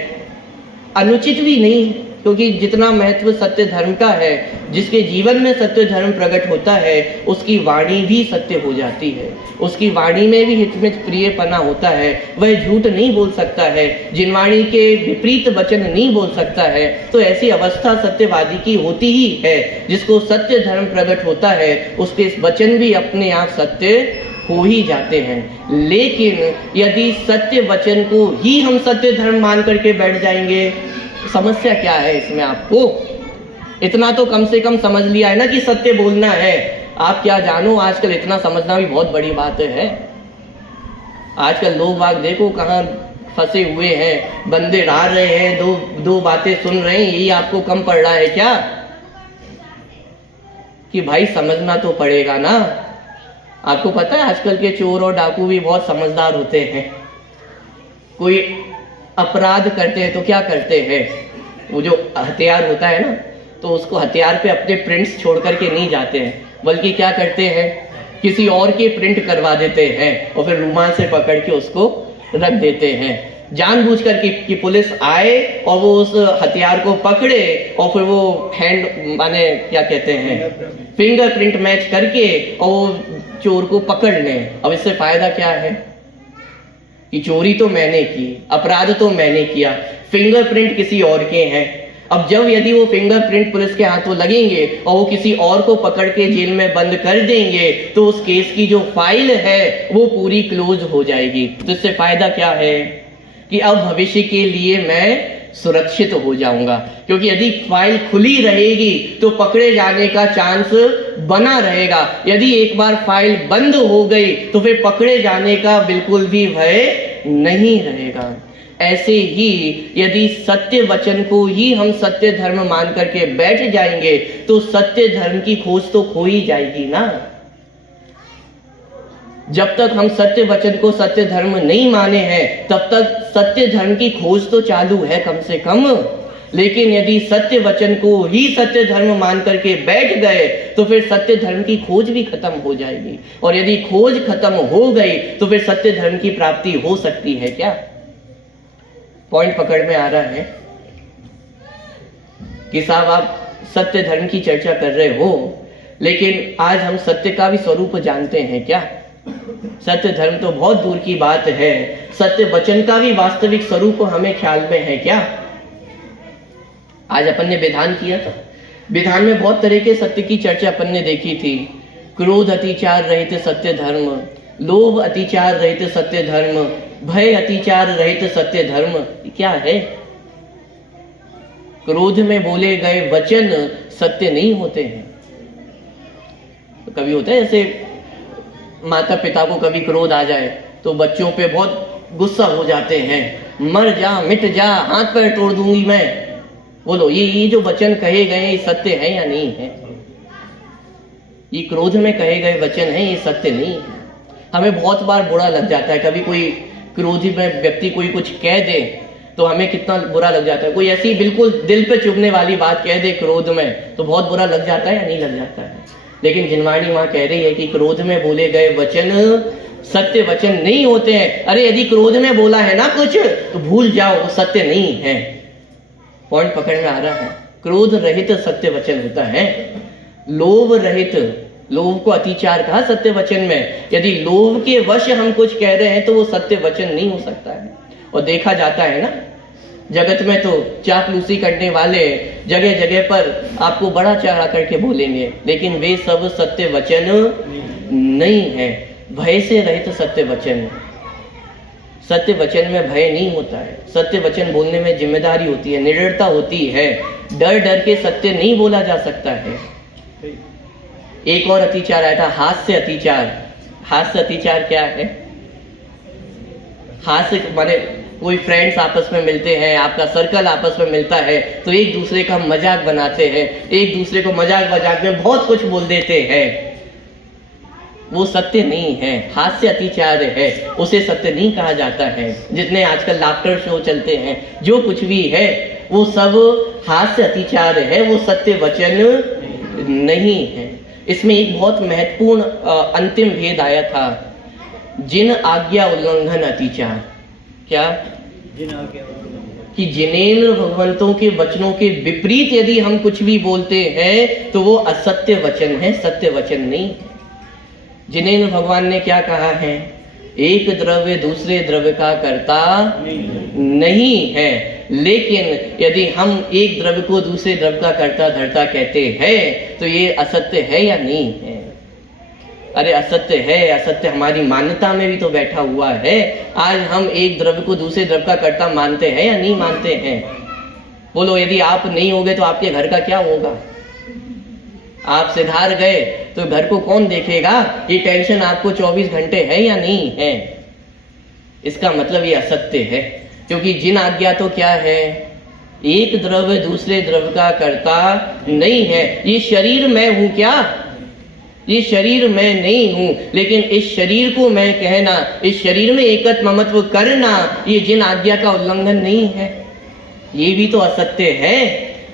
अनुचित भी नहीं है, क्योंकि जितना महत्व सत्य धर्म का है, जिसके जीवन में सत्य धर्म प्रकट होता है, उसकी वाणी भी सत्य हो जाती है। उसकी वाणी में भी हितमित प्रियपना होता है। वह झूठ नहीं बोल सकता है, जिनवाणी के विपरीत वचन नहीं बोल सकता है। तो ऐसी अवस्था सत्यवादी की होती ही है। जिसको सत्य धर्म प्रकट होता है, उसके वचन भी अपने आप सत्य हो ही जाते हैं। लेकिन यदि सत्य वचन को ही हम सत्य धर्म मान करके बैठ जाएंगे, समस्या क्या है इसमें? आपको इतना तो कम से कम समझ लिया है ना कि सत्य बोलना है। आप क्या जानो, आजकल इतना समझना भी बहुत बड़ी बात है। आजकल लोग बाग देखो कहाँ फंसे हुए हैं, बंदे रह रहे हैं, दो बातें सुन रहे हैं, यही आपको कम पड़ रहा है क्या? कि भाई समझना तो पड़ेगा ना। आपको पता है आजकल के चोर और डाकू भी बहुत समझदार होते हैं। कोई अपराध करते हैं तो क्या करते हैं, वो जो हथियार होता है ना, तो उसको हथियार पे अपने प्रिंट्स छोड़ करके नहीं जाते हैं, बल्कि क्या करते हैं, किसी और के प्रिंट करवा देते हैं और फिर रुमाल से पकड़ के उसको रख देते हैं। जानबूझकर कि पुलिस आए और वो उस हथियार को पकड़े और फिर वो हैंड माने क्या कहते हैं, फिंगरप्रिंट मैच करके और वो चोर को पकड़ लें। अब इससे फायदा क्या है कि चोरी तो मैंने की, अपराध तो मैंने किया, फिंगरप्रिंट किसी और के हैं। अब जब यदि वो फिंगरप्रिंट पुलिस के हाथों लगेंगे और वो किसी और को पकड़ के जेल में बंद कर देंगे, तो उस केस की जो फाइल है वो पूरी क्लोज हो जाएगी। तो इससे फायदा क्या है कि अब भविष्य के लिए मैं सुरक्षित हो जाऊंगा, क्योंकि यदि फाइल खुली रहेगी तो पकड़े जाने का चांस बना रहेगा। यदि एक बार फाइल बंद हो गई तो फिर पकड़े जाने का बिल्कुल भी भय नहीं रहेगा। ऐसे ही यदि सत्य वचन को ही हम सत्य धर्म मान करके बैठ जाएंगे तो सत्य धर्म की खोज तो खो ही जाएगी ना। जब तक हम सत्य वचन को सत्य धर्म नहीं माने हैं, तब तक सत्य धर्म की खोज तो चालू है कम से कम। लेकिन यदि सत्य वचन को ही सत्य धर्म मान करके बैठ गए तो फिर सत्य धर्म की खोज भी खत्म हो जाएगी। और यदि खोज खत्म हो गई तो फिर सत्य धर्म की प्राप्ति हो सकती है क्या? पॉइंट पकड़ में आ रहा है कि साहब आप सत्य धर्म की चर्चा कर रहे हो, लेकिन आज हम सत्य का भी स्वरूप जानते हैं क्या? सत्य धर्म तो बहुत दूर की बात है, सत्य वचन का भी वास्तविक स्वरूप हमें ख्याल में है क्या? आज अपन ने विधान किया था, विधान में बहुत तरह के सत्य की चर्चा अपन ने देखी थी। क्रोध अतिचार रहित सत्य धर्म, लोभ अतिचार रहित सत्य धर्म, भय अतिचार रहित सत्य धर्म। क्या है? क्रोध में बोले गए वचन सत्य नहीं होते हैं। तो कभी होता है जैसे माता पिता को कभी क्रोध आ जाए तो बच्चों पे बहुत गुस्सा हो जाते हैं, मर जा मिट जा हाथ पैर तोड़ दूंगी मैं। बोलो ये जो वचन कहे गए ये सत्य है या नहीं है? ये क्रोध में कहे गए वचन है, ये सत्य नहीं है। हमें बहुत बार बुरा लग जाता है, कभी कोई क्रोधी में व्यक्ति कोई कुछ कह दे तो हमें कितना बुरा लग जाता है। कोई ऐसी बिल्कुल दिल पे चुभने वाली बात कह दे क्रोध में तो बहुत बुरा लग जाता है या नहीं लग जाता है? लेकिन जिनवाणी माँ कह रही है कि क्रोध में बोले गए वचन सत्य वचन नहीं होते हैं। अरे यदि क्रोध में बोला है ना कुछ तो भूल जाओ, वो सत्य नहीं है। पॉइंट पकड़ में आ रहा है? क्रोध रहित सत्य वचन होता है, लोभ रहित, लोभ को अतिचार कहा सत्य वचन में। यदि लोभ के वश हम कुछ कह रहे हैं तो वो सत्य वचन नहीं हो सकता है। और देखा जाता है ना जगत में तो चापलूसी करने वाले जगह जगह पर आपको बड़ा चढ़ा करके बोलेंगे, लेकिन वे सब सत्य वचन नहीं है। भय से रहित सत्य वचन। सत्य वचन में भय नहीं होता है। सत्य वचन बोलने में जिम्मेदारी होती है, निडरता होती है। डर डर के सत्य नहीं बोला जा सकता है। एक और अतिचार आया था, हास्य अतिचार। हास्य अतिचार क्या है? हास्य माने कोई फ्रेंड्स आपस में मिलते हैं, आपका सर्कल आपस में मिलता है, तो एक दूसरे का मजाक बनाते हैं, एक दूसरे को मजाक मजाक में बहुत कुछ बोल देते हैं। वो सत्य नहीं है, हास्य अतिचार है, उसे सत्य नहीं कहा जाता है। जितने आजकल लाफ्टर शो चलते हैं, जो कुछ भी है वो सब हास्य अतिचार है, वो सत्य वचन नहीं है। इसमें एक बहुत महत्वपूर्ण अंतिम भेद आया था, जिन आज्ञा उल्लंघन अतिचार। क्या? कि जिनेन्द्र भगवंतों के वचनों के विपरीत यदि हम कुछ भी बोलते हैं तो वो असत्य वचन है, सत्य वचन नहीं। जिनेन्द्र भगवान ने क्या कहा है? एक द्रव्य दूसरे द्रव्य का कर्ता नहीं है, लेकिन यदि हम एक द्रव्य को दूसरे द्रव्य का कर्ता धर्ता कहते हैं तो ये असत्य है या नहीं है? अरे असत्य है। असत्य हमारी मान्यता में भी तो बैठा हुआ है। आज हम एक द्रव्य को दूसरे द्रव्य का कर्ता मानते हैं या नहीं मानते हैं? बोलो, यदि आप नहीं होगे तो आपके घर का क्या होगा? आप सिधार गए तो घर को कौन देखेगा? ये टेंशन आपको 24 घंटे है या नहीं है? इसका मतलब ये असत्य है। क्योंकि जिन आज्ञा तो क्या है? एक द्रव्य दूसरे द्रव्य का कर्ता नहीं है। ये शरीर मैं हूं क्या? ये शरीर मैं नहीं हूं, लेकिन इस शरीर को मैं कहना, इस शरीर में एकत्व ममत्व करना, ये जिन आज्ञा का उल्लंघन नहीं है। ये भी तो असत्य है।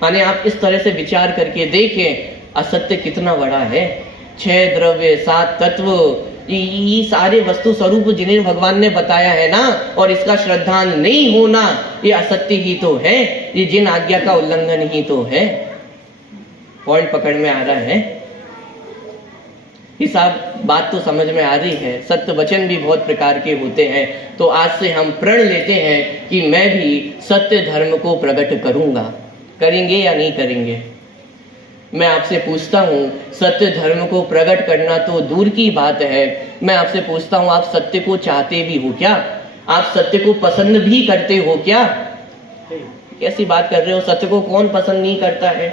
माने आप इस तरह से विचार करके देखें, असत्य कितना बड़ा है। 6 द्रव्य 7 तत्व, ये सारे वस्तु स्वरूप जिन्हें भगवान ने बताया है ना, और इसका श्रद्धान नहीं होना, ये असत्य ही तो है, ये जिन आज्ञा का उल्लंघन ही तो है। पॉइंट पकड़ में आ रहा है? ये सब बात तो समझ में आ रही है। सत्य वचन भी बहुत प्रकार के होते हैं। तो आज से हम प्रण लेते हैं कि मैं भी सत्य धर्म को प्रकट करूंगा। करेंगे या नहीं करेंगे? मैं आपसे पूछता हूँ, सत्य धर्म को प्रकट करना तो दूर की बात है, मैं आपसे पूछता हूँ, आप सत्य को चाहते भी हो क्या? आप सत्य को पसंद भी करते हो क्या? कैसी बात कर रहे हो? सत्य को कौन पसंद नहीं करता है?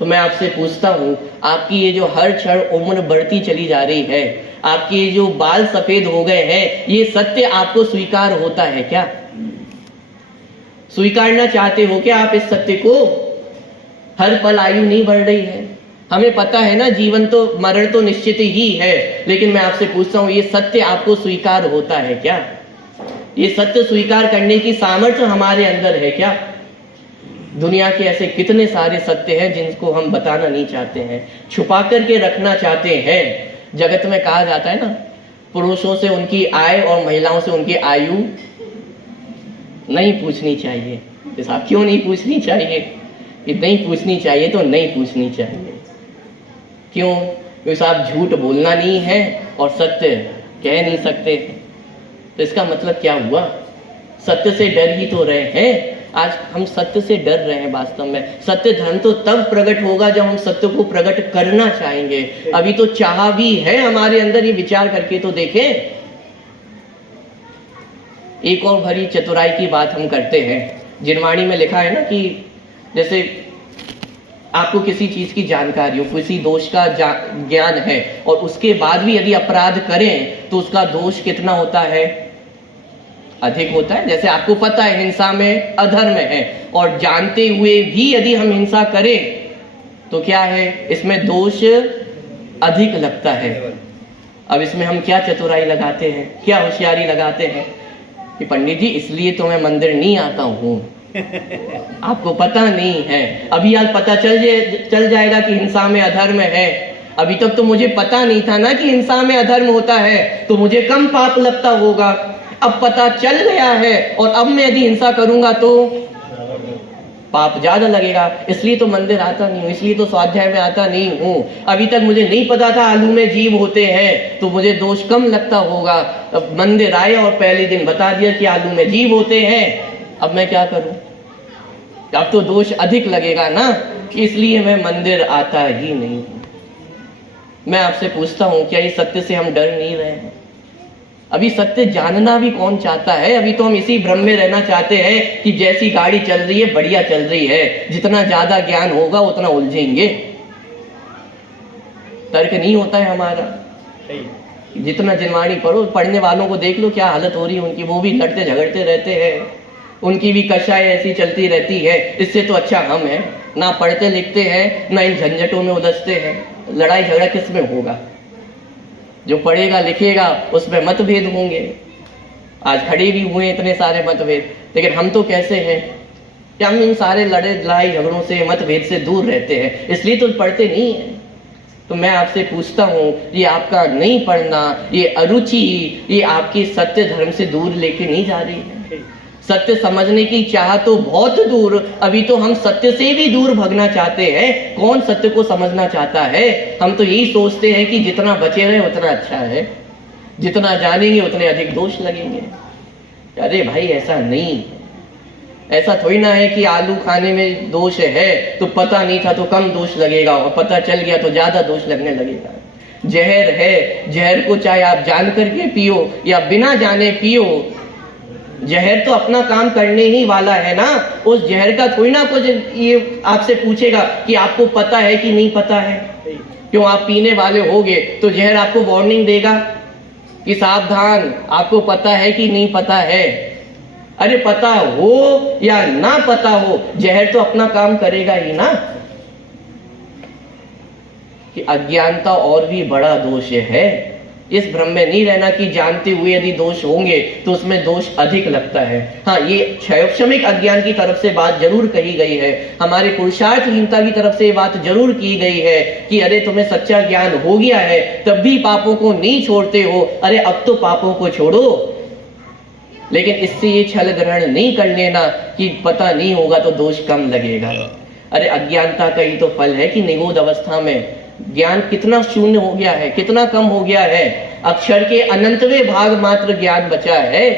तो मैं आपसे पूछता हूँ, आपकी ये जो हर क्षण उम्र बढ़ती चली जा रही है, आपके ये जो बाल सफेद हो गए हैं, ये सत्य आपको स्वीकार होता है क्या? स्वीकारना चाहते हो क्या आप इस सत्य को? हर पल आयु नहीं बढ़ रही है, हमें पता है ना, जीवन तो मरण तो निश्चित ही है, लेकिन मैं आपसे पूछता हूँ, ये सत्य आपको स्वीकार होता है क्या? ये सत्य स्वीकार करने की सामर्थ्य हमारे अंदर है क्या? दुनिया के ऐसे कितने सारे सत्य हैं जिनको हम बताना नहीं चाहते हैं, छुपा करके रखना चाहते हैं। जगत में कहा जाता है ना, पुरुषों से उनकी आय और महिलाओं से उनकी आयु नहीं पूछनी चाहिए। साहब क्यों नहीं पूछनी चाहिए? कि नहीं पूछनी चाहिए तो नहीं पूछनी चाहिए। क्यों? क्योंकि साहब झूठ बोलना नहीं है और सत्य कह नहीं सकते। तो इसका मतलब क्या हुआ? सत्य से डर ही तो रहे हैं। आज हम सत्य से डर रहे हैं। वास्तव में सत्य धर्म तो तब प्रकट होगा जब हम सत्य को प्रकट करना चाहेंगे। अभी तो चाह भी है हमारे अंदर, ये विचार करके तो देखें। एक और भरी चतुराई की बात हम करते हैं। जिनवाणी में लिखा है ना कि जैसे आपको किसी चीज की जानकारी हो, किसी दोष का ज्ञान है, और उसके बाद भी यदि अपराध करें तो उसका दोष कितना होता है? अधिक होता है। जैसे आपको पता है हिंसा में अधर्म है, और जानते हुए भी यदि हम हिंसा करें तो क्या है? इसमें दोष अधिक लगता है। अब इसमें हम क्या चतुराई लगाते हैं, क्या होशियारी लगाते हैं कि पंडित जी इसलिए तो मैं मंदिर नहीं आता हूँ। आपको पता नहीं है, अभी आज पता चल जाएगा कि हिंसा में अधर्म है। अभी तक तो मुझे पता नहीं था ना कि हिंसा में अधर्म होता है, तो मुझे कम पाप लगता होगा। अब पता चल गया है, और अब मैं यदि हिंसा करूंगा तो पाप ज्यादा लगेगा। इसलिए तो मंदिर आता नहीं हूँ, इसलिए तो स्वाध्याय में आता नहीं हूँ। अभी तक मुझे नहीं पता था आलू में जीव होते हैं, तो मुझे दोष कम लगता होगा। अब मंदिर आए और पहले दिन बता दिया कि आलू में जीव होते हैं, अब मैं क्या करूं? अब तो दोष अधिक लगेगा ना, इसलिए मैं मंदिर आता ही नहीं हूं। मैं आपसे पूछता हूं, क्या इस सत्य से हम डर नहीं रहे हैं? अभी सत्य जानना भी कौन चाहता है? अभी तो हम इसी भ्रम में रहना चाहते हैं कि जैसी गाड़ी चल रही है बढ़िया चल रही है, जितना ज्यादा ज्ञान होगा उतना उलझेंगे। तर्क नहीं होता है हमारा। जितना जिनवाणी पढ़ो, पढ़ने वालों को देख लो क्या हालत हो रही है उनकी, वो भी लड़ते झगड़ते रहते हैं, उनकी भी कशाएं ऐसी चलती रहती है। इससे तो अच्छा हम हैं, ना पढ़ते लिखते हैं ना इन झंझटों में उलझते हैं। लड़ाई झगड़ा किस में होगा? जो पढ़ेगा लिखेगा उसमें मतभेद होंगे। आज खड़े भी हुए इतने सारे मतभेद, लेकिन हम तो कैसे हैं कि हम इन सारे लड़ाई झगड़ों से मतभेद से दूर रहते हैं, इसलिए तो पढ़ते नहीं है। तो मैं आपसे पूछता हूं, ये आपका नहीं पढ़ना, ये अरुचि, ये आपकी सत्य धर्म से दूर लेके नहीं जा रही है? सत्य समझने की चाह तो बहुत दूर, अभी तो हम सत्य से भी दूर भगना चाहते हैं। कौन सत्य को समझना चाहता है? हम तो यही सोचते हैं कि जितना बचे रहे उतना अच्छा है, जितना जानेंगे उतने अधिक दोष लगेंगे। अरे भाई ऐसा नहीं, ऐसा थोड़ी ना है कि आलू खाने में दोष है तो पता नहीं था तो कम दोष लगेगा, और पता चल गया तो ज्यादा दोष लगने लगेगा। जहर है, जहर को चाहे आप जान करके पियो या बिना जाने पियो, जहर तो अपना काम करने ही वाला है ना। उस जहर का थोड़ी ना कुछ ये आपसे पूछेगा कि आपको पता है कि नहीं पता है। क्यों आप पीने वाले होगे तो जहर आपको वार्निंग देगा कि सावधान, आपको पता है कि नहीं पता है। अरे पता हो या ना पता हो, जहर तो अपना काम करेगा ही ना। कि अज्ञानता और भी बड़ा दोष है। इस भ्रम में नहीं रहना कि जानते हुए यदि दोष होंगे तो उसमें दोष अधिक लगता है। हाँ, ये क्षमिक अज्ञान की तरफ से बात जरूर कही गई है, हमारे पुरुषार्थहीनता की तरफ से बात जरूर की गई है कि अरे तुम्हें सच्चा ज्ञान हो गया है तब भी पापों को नहीं छोड़ते हो। अरे अब तो पापों को छोड़ो, लेकिन इससे ये छल ग्रहण नहीं कर लेना कि पता नहीं होगा तो दोष कम लगेगा। अरे अज्ञानता का ही तो फल है कि निगोद अवस्था में ज्ञान कितना शून्य हो गया है, कितना कम हो गया है। अक्षर के अनंतवें भाग मात्र ज्ञान बचा है।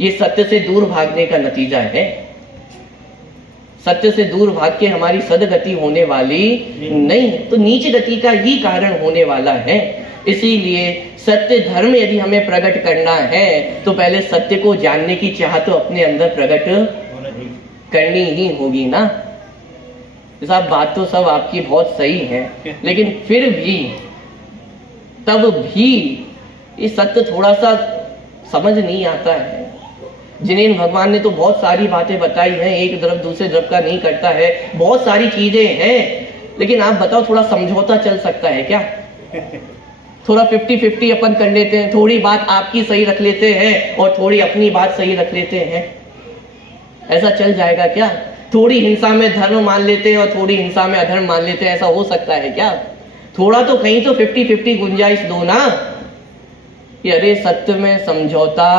ये सत्य से दूर भागने का नतीजा है। सत्य से दूर भाग के हमारी सदगति होने वाली नहीं, तो नीच गति का ही कारण होने वाला है। इसीलिए सत्य धर्म यदि हमें प्रकट करना है तो पहले सत्य को जानने की चाह तो अपने अंदर प्रकट करनी ही होगी ना। साहब बात तो सब आपकी बहुत सही है, लेकिन फिर भी तब भी ये सत्य थोड़ा सा समझ नहीं आता है। जिन्हें भगवान ने तो बहुत सारी बातें बताई हैं, एक तरफ दूसरे तरफ का नहीं करता है, बहुत सारी चीजें हैं, लेकिन आप बताओ थोड़ा समझौता चल सकता है क्या? थोड़ा 50-50 अपन कर लेते हैं, थोड़ी बात आपकी सही रख लेते हैं और थोड़ी अपनी बात सही रख लेते हैं, ऐसा चल जाएगा क्या? थोड़ी हिंसा में धर्म मान लेते हैं और थोड़ी हिंसा में अधर्म मान लेते हैं, ऐसा हो सकता है क्या? थोड़ा तो कहीं तो 50-50 गुंजाइश दो ना। कि अरे सत्य में समझौता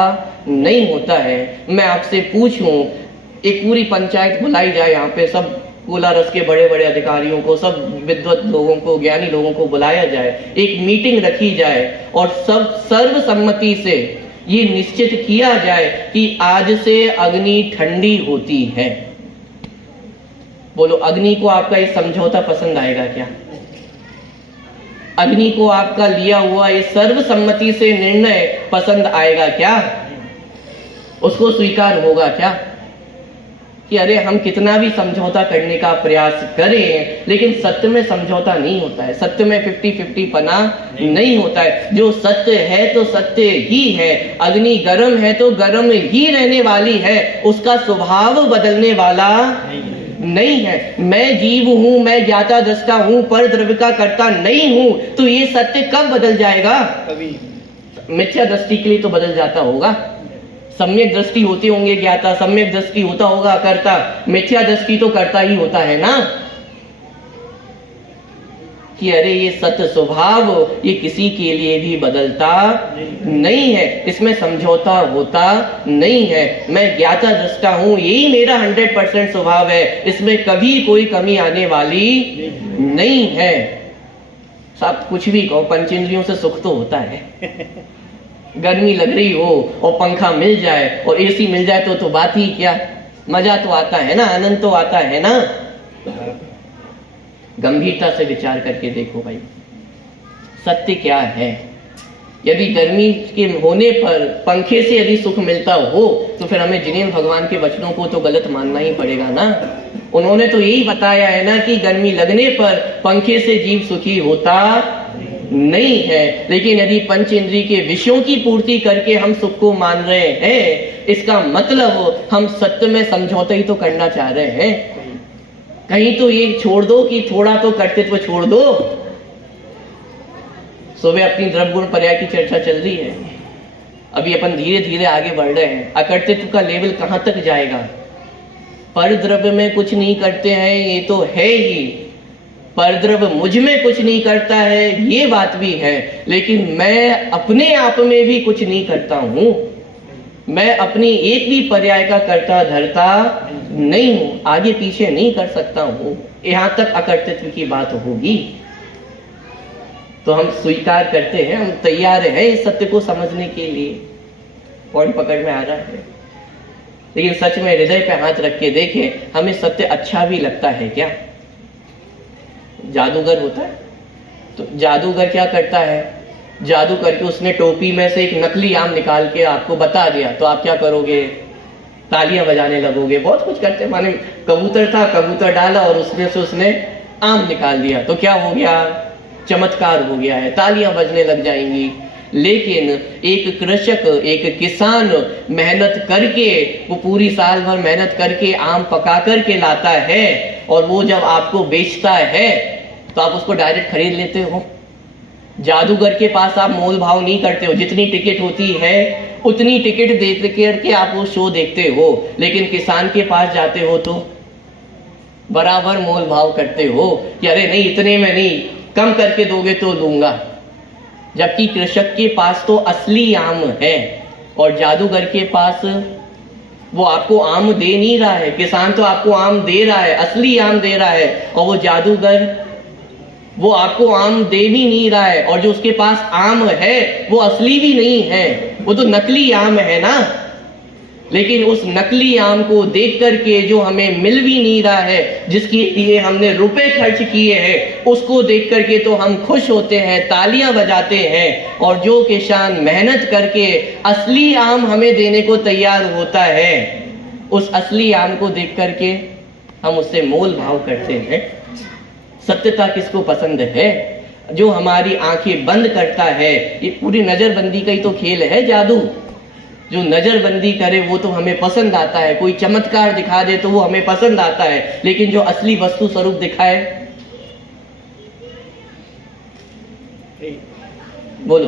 नहीं होता है। मैं आपसे पूछूं, एक पूरी पंचायत बुलाई जाए, यहाँ पे सब कोला रस के बड़े बड़े अधिकारियों को, सब विद्वत लोगों को, ज्ञानी लोगों को बुलाया जाए, एक मीटिंग रखी जाए और सब सर्वसम्मति से ये निश्चित किया जाए कि आज से अग्नि ठंडी होती है। बोलो अग्नि को आपका ये समझौता पसंद आएगा क्या? अग्नि को आपका लिया हुआ ये सर्वसम्मति से निर्णय पसंद आएगा क्या? उसको स्वीकार होगा क्या? कि अरे हम कितना भी समझौता करने का प्रयास करें लेकिन सत्य में समझौता नहीं होता है, सत्य में 50-50 पना नहीं होता है। जो सत्य है तो सत्य ही है। अग्नि गर्म है तो गर्म ही रहने वाली है, उसका स्वभाव बदलने वाला नहीं है। मैं जीव हूं, मैं ज्ञाता दृष्टा हूं, पर द्रव्य का कर्ता नहीं हूं, तो ये सत्य कब बदल जाएगा? मिथ्या दृष्टि के लिए तो बदल जाता होगा। सम्यक दृष्टि होती होंगे ज्ञाता, सम्यक दृष्टि होता होगा कर्ता, मिथ्या दृष्टि तो कर्ता ही होता है ना। कि अरे ये सत्य स्वभाव ये किसी के लिए भी बदलता नहीं है, इसमें समझौता होता नहीं है। मैं ज्ञाता दृष्टा हूं, यही मेरा 100% स्वभाव है, इसमें कभी कोई कमी आने वाली नहीं है। सब कुछ भी कहो, पंचेंद्रियों से सुख तो होता है। गर्मी लग रही हो और पंखा मिल जाए और एसी मिल जाए तो बात ही क्या, मजा तो आता है ना, आनंद तो आता है ना। गंभीरता से विचार करके देखो भाई, सत्य क्या है। यदि गर्मी के होने पर पंखे से यदि सुख मिलता हो तो फिर हमें जिनेन्द्र भगवान के वचनों को तो गलत मानना ही पड़ेगा ना। उन्होंने तो यही बताया है ना कि गर्मी लगने पर पंखे से जीव सुखी होता नहीं है। लेकिन यदि पंच इंद्रिय के विषयों की पूर्ति करके हम सुख को मान रहे हैं, इसका मतलब हम सत्य में समझौता ही तो करना चाह रहे हैं। कहीं तो ये छोड़ दो कि थोड़ा तो कर्तृत्व छोड़ दो। सुबह अपनी द्रव्य गुण पर्याय की चर्चा चल रही है, अभी अपन धीरे धीरे आगे बढ़ रहे हैं। अकर्तृत्व का लेवल कहां तक जाएगा। पर द्रव्य में कुछ नहीं करते हैं ये तो है ही, पर द्रव्य मुझ में कुछ नहीं करता है ये बात भी है, लेकिन मैं अपने आप में भी कुछ नहीं करता हूं। मैं अपनी एक भी पर्याय का कर्ता धर्ता नहीं हूं, आगे पीछे नहीं कर सकता हूं। यहां तक अकर्तृत्व की बात होगी तो हम स्वीकार करते हैं, हम तैयार हैं इस सत्य को समझने के लिए। पॉइंट पकड़ में आ रहा है। लेकिन सच में हृदय पे हाथ रख के देखें, हमें सत्य अच्छा भी लगता है क्या। जादूगर होता है तो जादूगर क्या करता है, जादू करके उसने टोपी में से एक नकली आम निकाल के आपको बता दिया तो आप क्या करोगे, तालियां बजाने लगोगे, बहुत कुछ करते। माने कबूतर था, कबूतर डाला और उसमें से उसने आम निकाल दिया तो क्या हो गया, चमत्कार हो गया है, तालियां बजने लग जाएंगी। लेकिन एक कृषक, एक किसान मेहनत करके, वो पूरी साल भर मेहनत करके आम पका करके लाता है और वो जब आपको बेचता है तो आप उसको डायरेक्ट खरीद लेते हो। जादूगर के पास आप मोल भाव नहीं करते हो, जितनी टिकट होती है उतनी टिकट दे करके आप वो शो देखते हो। लेकिन किसान के पास जाते हो तो बराबर मोल भाव करते हो कि अरे नहीं इतने में नहीं, कम करके दोगे तो दूंगा। जबकि कृषक के पास तो असली आम है और जादूगर के पास वो आपको आम दे नहीं रहा है। किसान तो आपको आम दे रहा है, असली आम दे रहा है, और वो जादूगर वो आपको आम दे भी नहीं रहा है, और जो उसके पास आम है वो असली भी नहीं है, वो तो नकली आम है ना। लेकिन उस नकली आम को देख करके जो हमें मिल भी नहीं रहा है, जिसके लिए हमने रुपए खर्च किए हैं, उसको देख करके तो हम खुश होते हैं, तालियां बजाते हैं। और जो किसान मेहनत करके असली आम हमें देने को तैयार होता है, उस असली आम को देख करके हम उससे मोल भाव करते हैं। सत्यता किसको पसंद है, जो हमारी आंखें बंद करता है। ये पूरी नजरबंदी का ही तो खेल है जादू। जो नजरबंदी करे वो तो हमें पसंद आता है, कोई चमत्कार दिखा दे तो वो हमें पसंद आता है, लेकिन जो असली वस्तु स्वरूप दिखाए, बोलो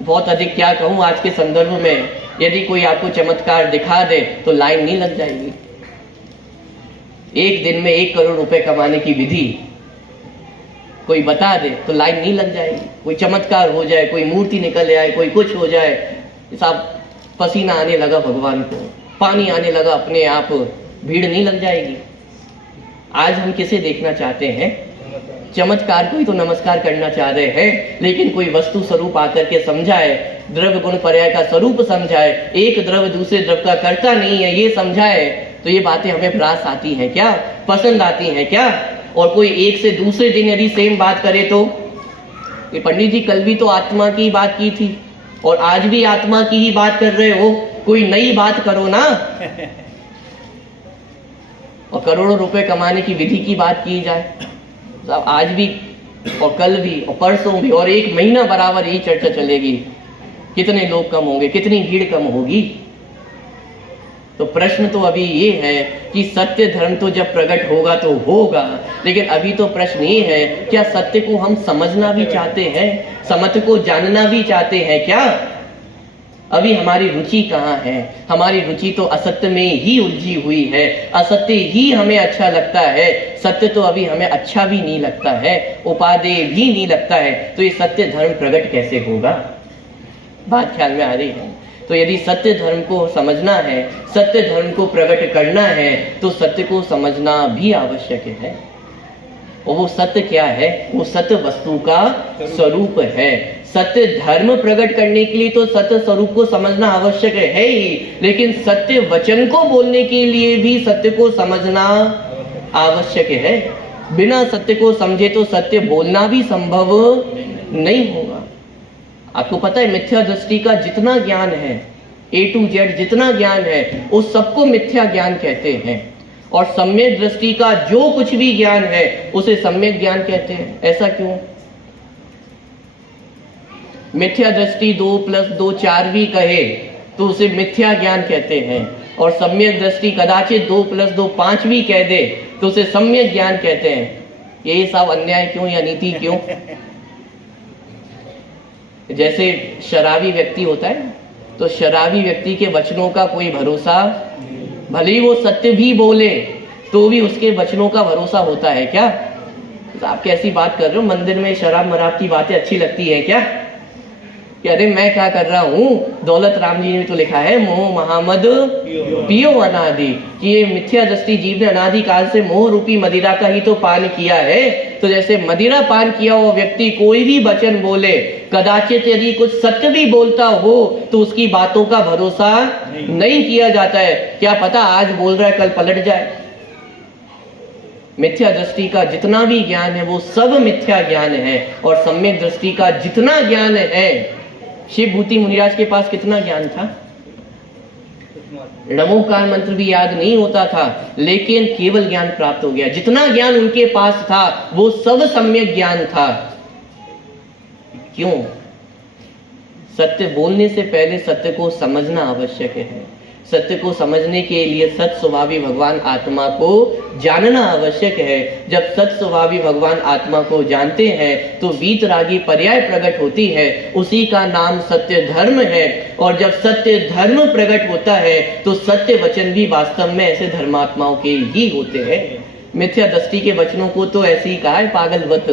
बहुत अधिक क्या कहूं आज के संदर्भ में, यदि कोई आपको चमत्कार दिखा दे तो लाइन नहीं लग जाएगी। एक दिन में 1 करोड़ रुपए कमाने की विधि कोई बता दे तो लाइन नहीं लग जाएगी। कोई चमत्कार हो जाए, कोई मूर्ति निकल आए, कोई कुछ हो जाए, साहब पसीना आने लगा भगवान को, पानी आने लगा अपने आप, भीड़ नहीं लग जाएगी। आज हम किसे देखना चाहते हैं, चमत्कार को ही तो नमस्कार करना चाह रहे हैं। लेकिन कोई वस्तु स्वरूप आकर के समझाए, द्रव्य गुण पर्याय का स्वरूप समझाए, एक द्रव्य दूसरे द्रव्य का करता नहीं है ये समझाए, तो ये बातें हमें प्रास आती हैं क्या, पसंद आती हैं क्या। और कोई एक से दूसरे दिन यदि सेम बात करे तो, ये पंडित जी कल भी तो आत्मा की बात की थी और आज भी आत्मा की ही बात कर रहे हो, कोई नई बात करो ना। और करोड़ों रुपए कमाने की विधि की बात की जाए, आज भी और कल भी और परसों भी और 1 महीना बराबर यही चर्चा चलेगी, कितने लोग कम होंगे, कितनी भीड़ कम होगी। तो प्रश्न तो अभी ये है कि सत्य धर्म तो जब प्रकट होगा तो होगा, लेकिन अभी तो प्रश्न ये है क्या सत्य को हम समझना भी चाहते हैं, सत्य को जानना भी चाहते हैं क्या। अभी हमारी रुचि कहाँ है, हमारी रुचि तो असत्य में ही उलझी हुई है, असत्य ही हमें अच्छा लगता है, सत्य तो अभी हमें अच्छा भी नहीं लगता है, उपादेय भी नहीं लगता है। तो ये सत्य धर्म प्रकट कैसे होगा, बात ख्याल में आ रही है। तो यदि सत्य धर्म को समझना है, सत्य धर्म को प्रकट करना है, तो सत्य को समझना भी आवश्यक है। और वो सत्य क्या है, वो सत्य वस्तु का स्वरूप है। सत्य धर्म प्रकट करने के लिए तो सत्य स्वरूप को समझना आवश्यक है ही, लेकिन सत्य वचन को बोलने के लिए भी सत्य को समझना आवश्यक है। बिना सत्य को समझे तो सत्य बोलना भी संभव नहीं होगा। आपको पता है मिथ्या दृष्टि का जितना ज्ञान है, A to Z जितना ज्ञान है, उस सबको मिथ्या ज्ञान कहते हैं। और सम्यक दृष्टि का जो कुछ भी ज्ञान है उसे सम्यक ज्ञान कहते हैं। ऐसा क्यों? मिथ्या दृष्टि 2 + 2 4 भी कहे तो उसे मिथ्या ज्ञान कहते हैं, और सम्यक दृष्टि कदाचित 2 + 2 5 भी कह दे तो उसे सम्यक ज्ञान कहते हैं। ये सब अन्याय क्यों या नीति क्यों? जैसे शराबी व्यक्ति होता है तो शराबी व्यक्ति के वचनों का कोई भरोसा, भले ही वो सत्य भी बोले तो भी उसके वचनों का भरोसा होता है क्या? तो आप कैसी बात कर रहे हो? मंदिर में शराब मराब की बातें अच्छी लगती है क्या? कि अरे मैं क्या कर रहा हूँ, दौलत राम जी ने तो लिखा है मोह महामद पियो अनादि, कि ये मिथ्या दृष्टि जीव ने अनादि काल से मोह रूपी मदिरा का ही तो पान किया है। तो जैसे मदिरा पान किया हुआ व्यक्ति कोई भी वचन बोले, कदाचित यदि कुछ सत्य भी बोलता हो तो उसकी बातों का भरोसा नहीं किया जाता है। क्या पता आज बोल रहा है कल पलट जाए। मिथ्या दृष्टि का जितना भी ज्ञान है वो सब मिथ्या ज्ञान है, और सम्यक दृष्टि का जितना ज्ञान है, शिव भूति मुनिराज के पास कितना ज्ञान था? नमोकार मंत्र भी याद नहीं होता था, लेकिन केवल ज्ञान प्राप्त हो गया। जितना ज्ञान उनके पास था वो सब सम्यक ज्ञान था। क्यों? सत्य बोलने से पहले सत्य को समझना आवश्यक है। सत्य को समझने के लिए सत स्वभावी भगवान आत्मा को जानना आवश्यक है। जब सत स्वभावी भगवान आत्मा को जानते हैं तो वीतरागी पर्याय प्रकट होती है, उसी का नाम सत्य धर्म है। और जब सत्य धर्म प्रकट होता है तो सत्य वचन भी वास्तव में ऐसे धर्मात्माओं के ही होते हैं। मिथ्या दृष्टि के वचनों को तो ऐसे ही कहा है पागलवत,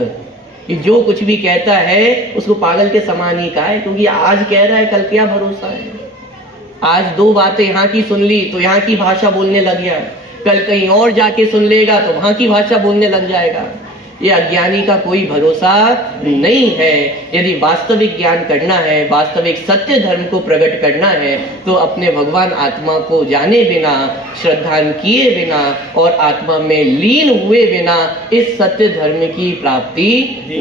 कि जो कुछ भी कहता है उसको पागल के समान ही कहा है, क्योंकि आज कह रहा है कल क्या भरोसा है। आज 2 बातें यहाँ की सुन ली तो यहाँ की भाषा बोलने लग गया, कल कहीं और जाके सुन लेगा तो वहां की भाषा बोलने लग जाएगा। ये अज्ञानी का कोई भरोसा नहीं है। यदि वास्तविक ज्ञान करना है, वास्तविक सत्य धर्म को प्रकट करना है, तो अपने भगवान आत्मा को जाने बिना, श्रद्धान किए बिना और आत्मा में लीन हुए बिना इस सत्य धर्म की प्राप्ति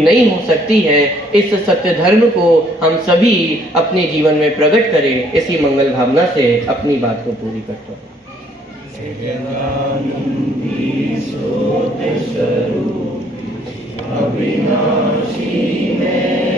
नहीं हो सकती है। इस सत्य धर्म को हम सभी अपने जीवन में प्रकट करें। इसी मंगल भावना से अपनी बात को पूरी करता हूँ। अविनाशी में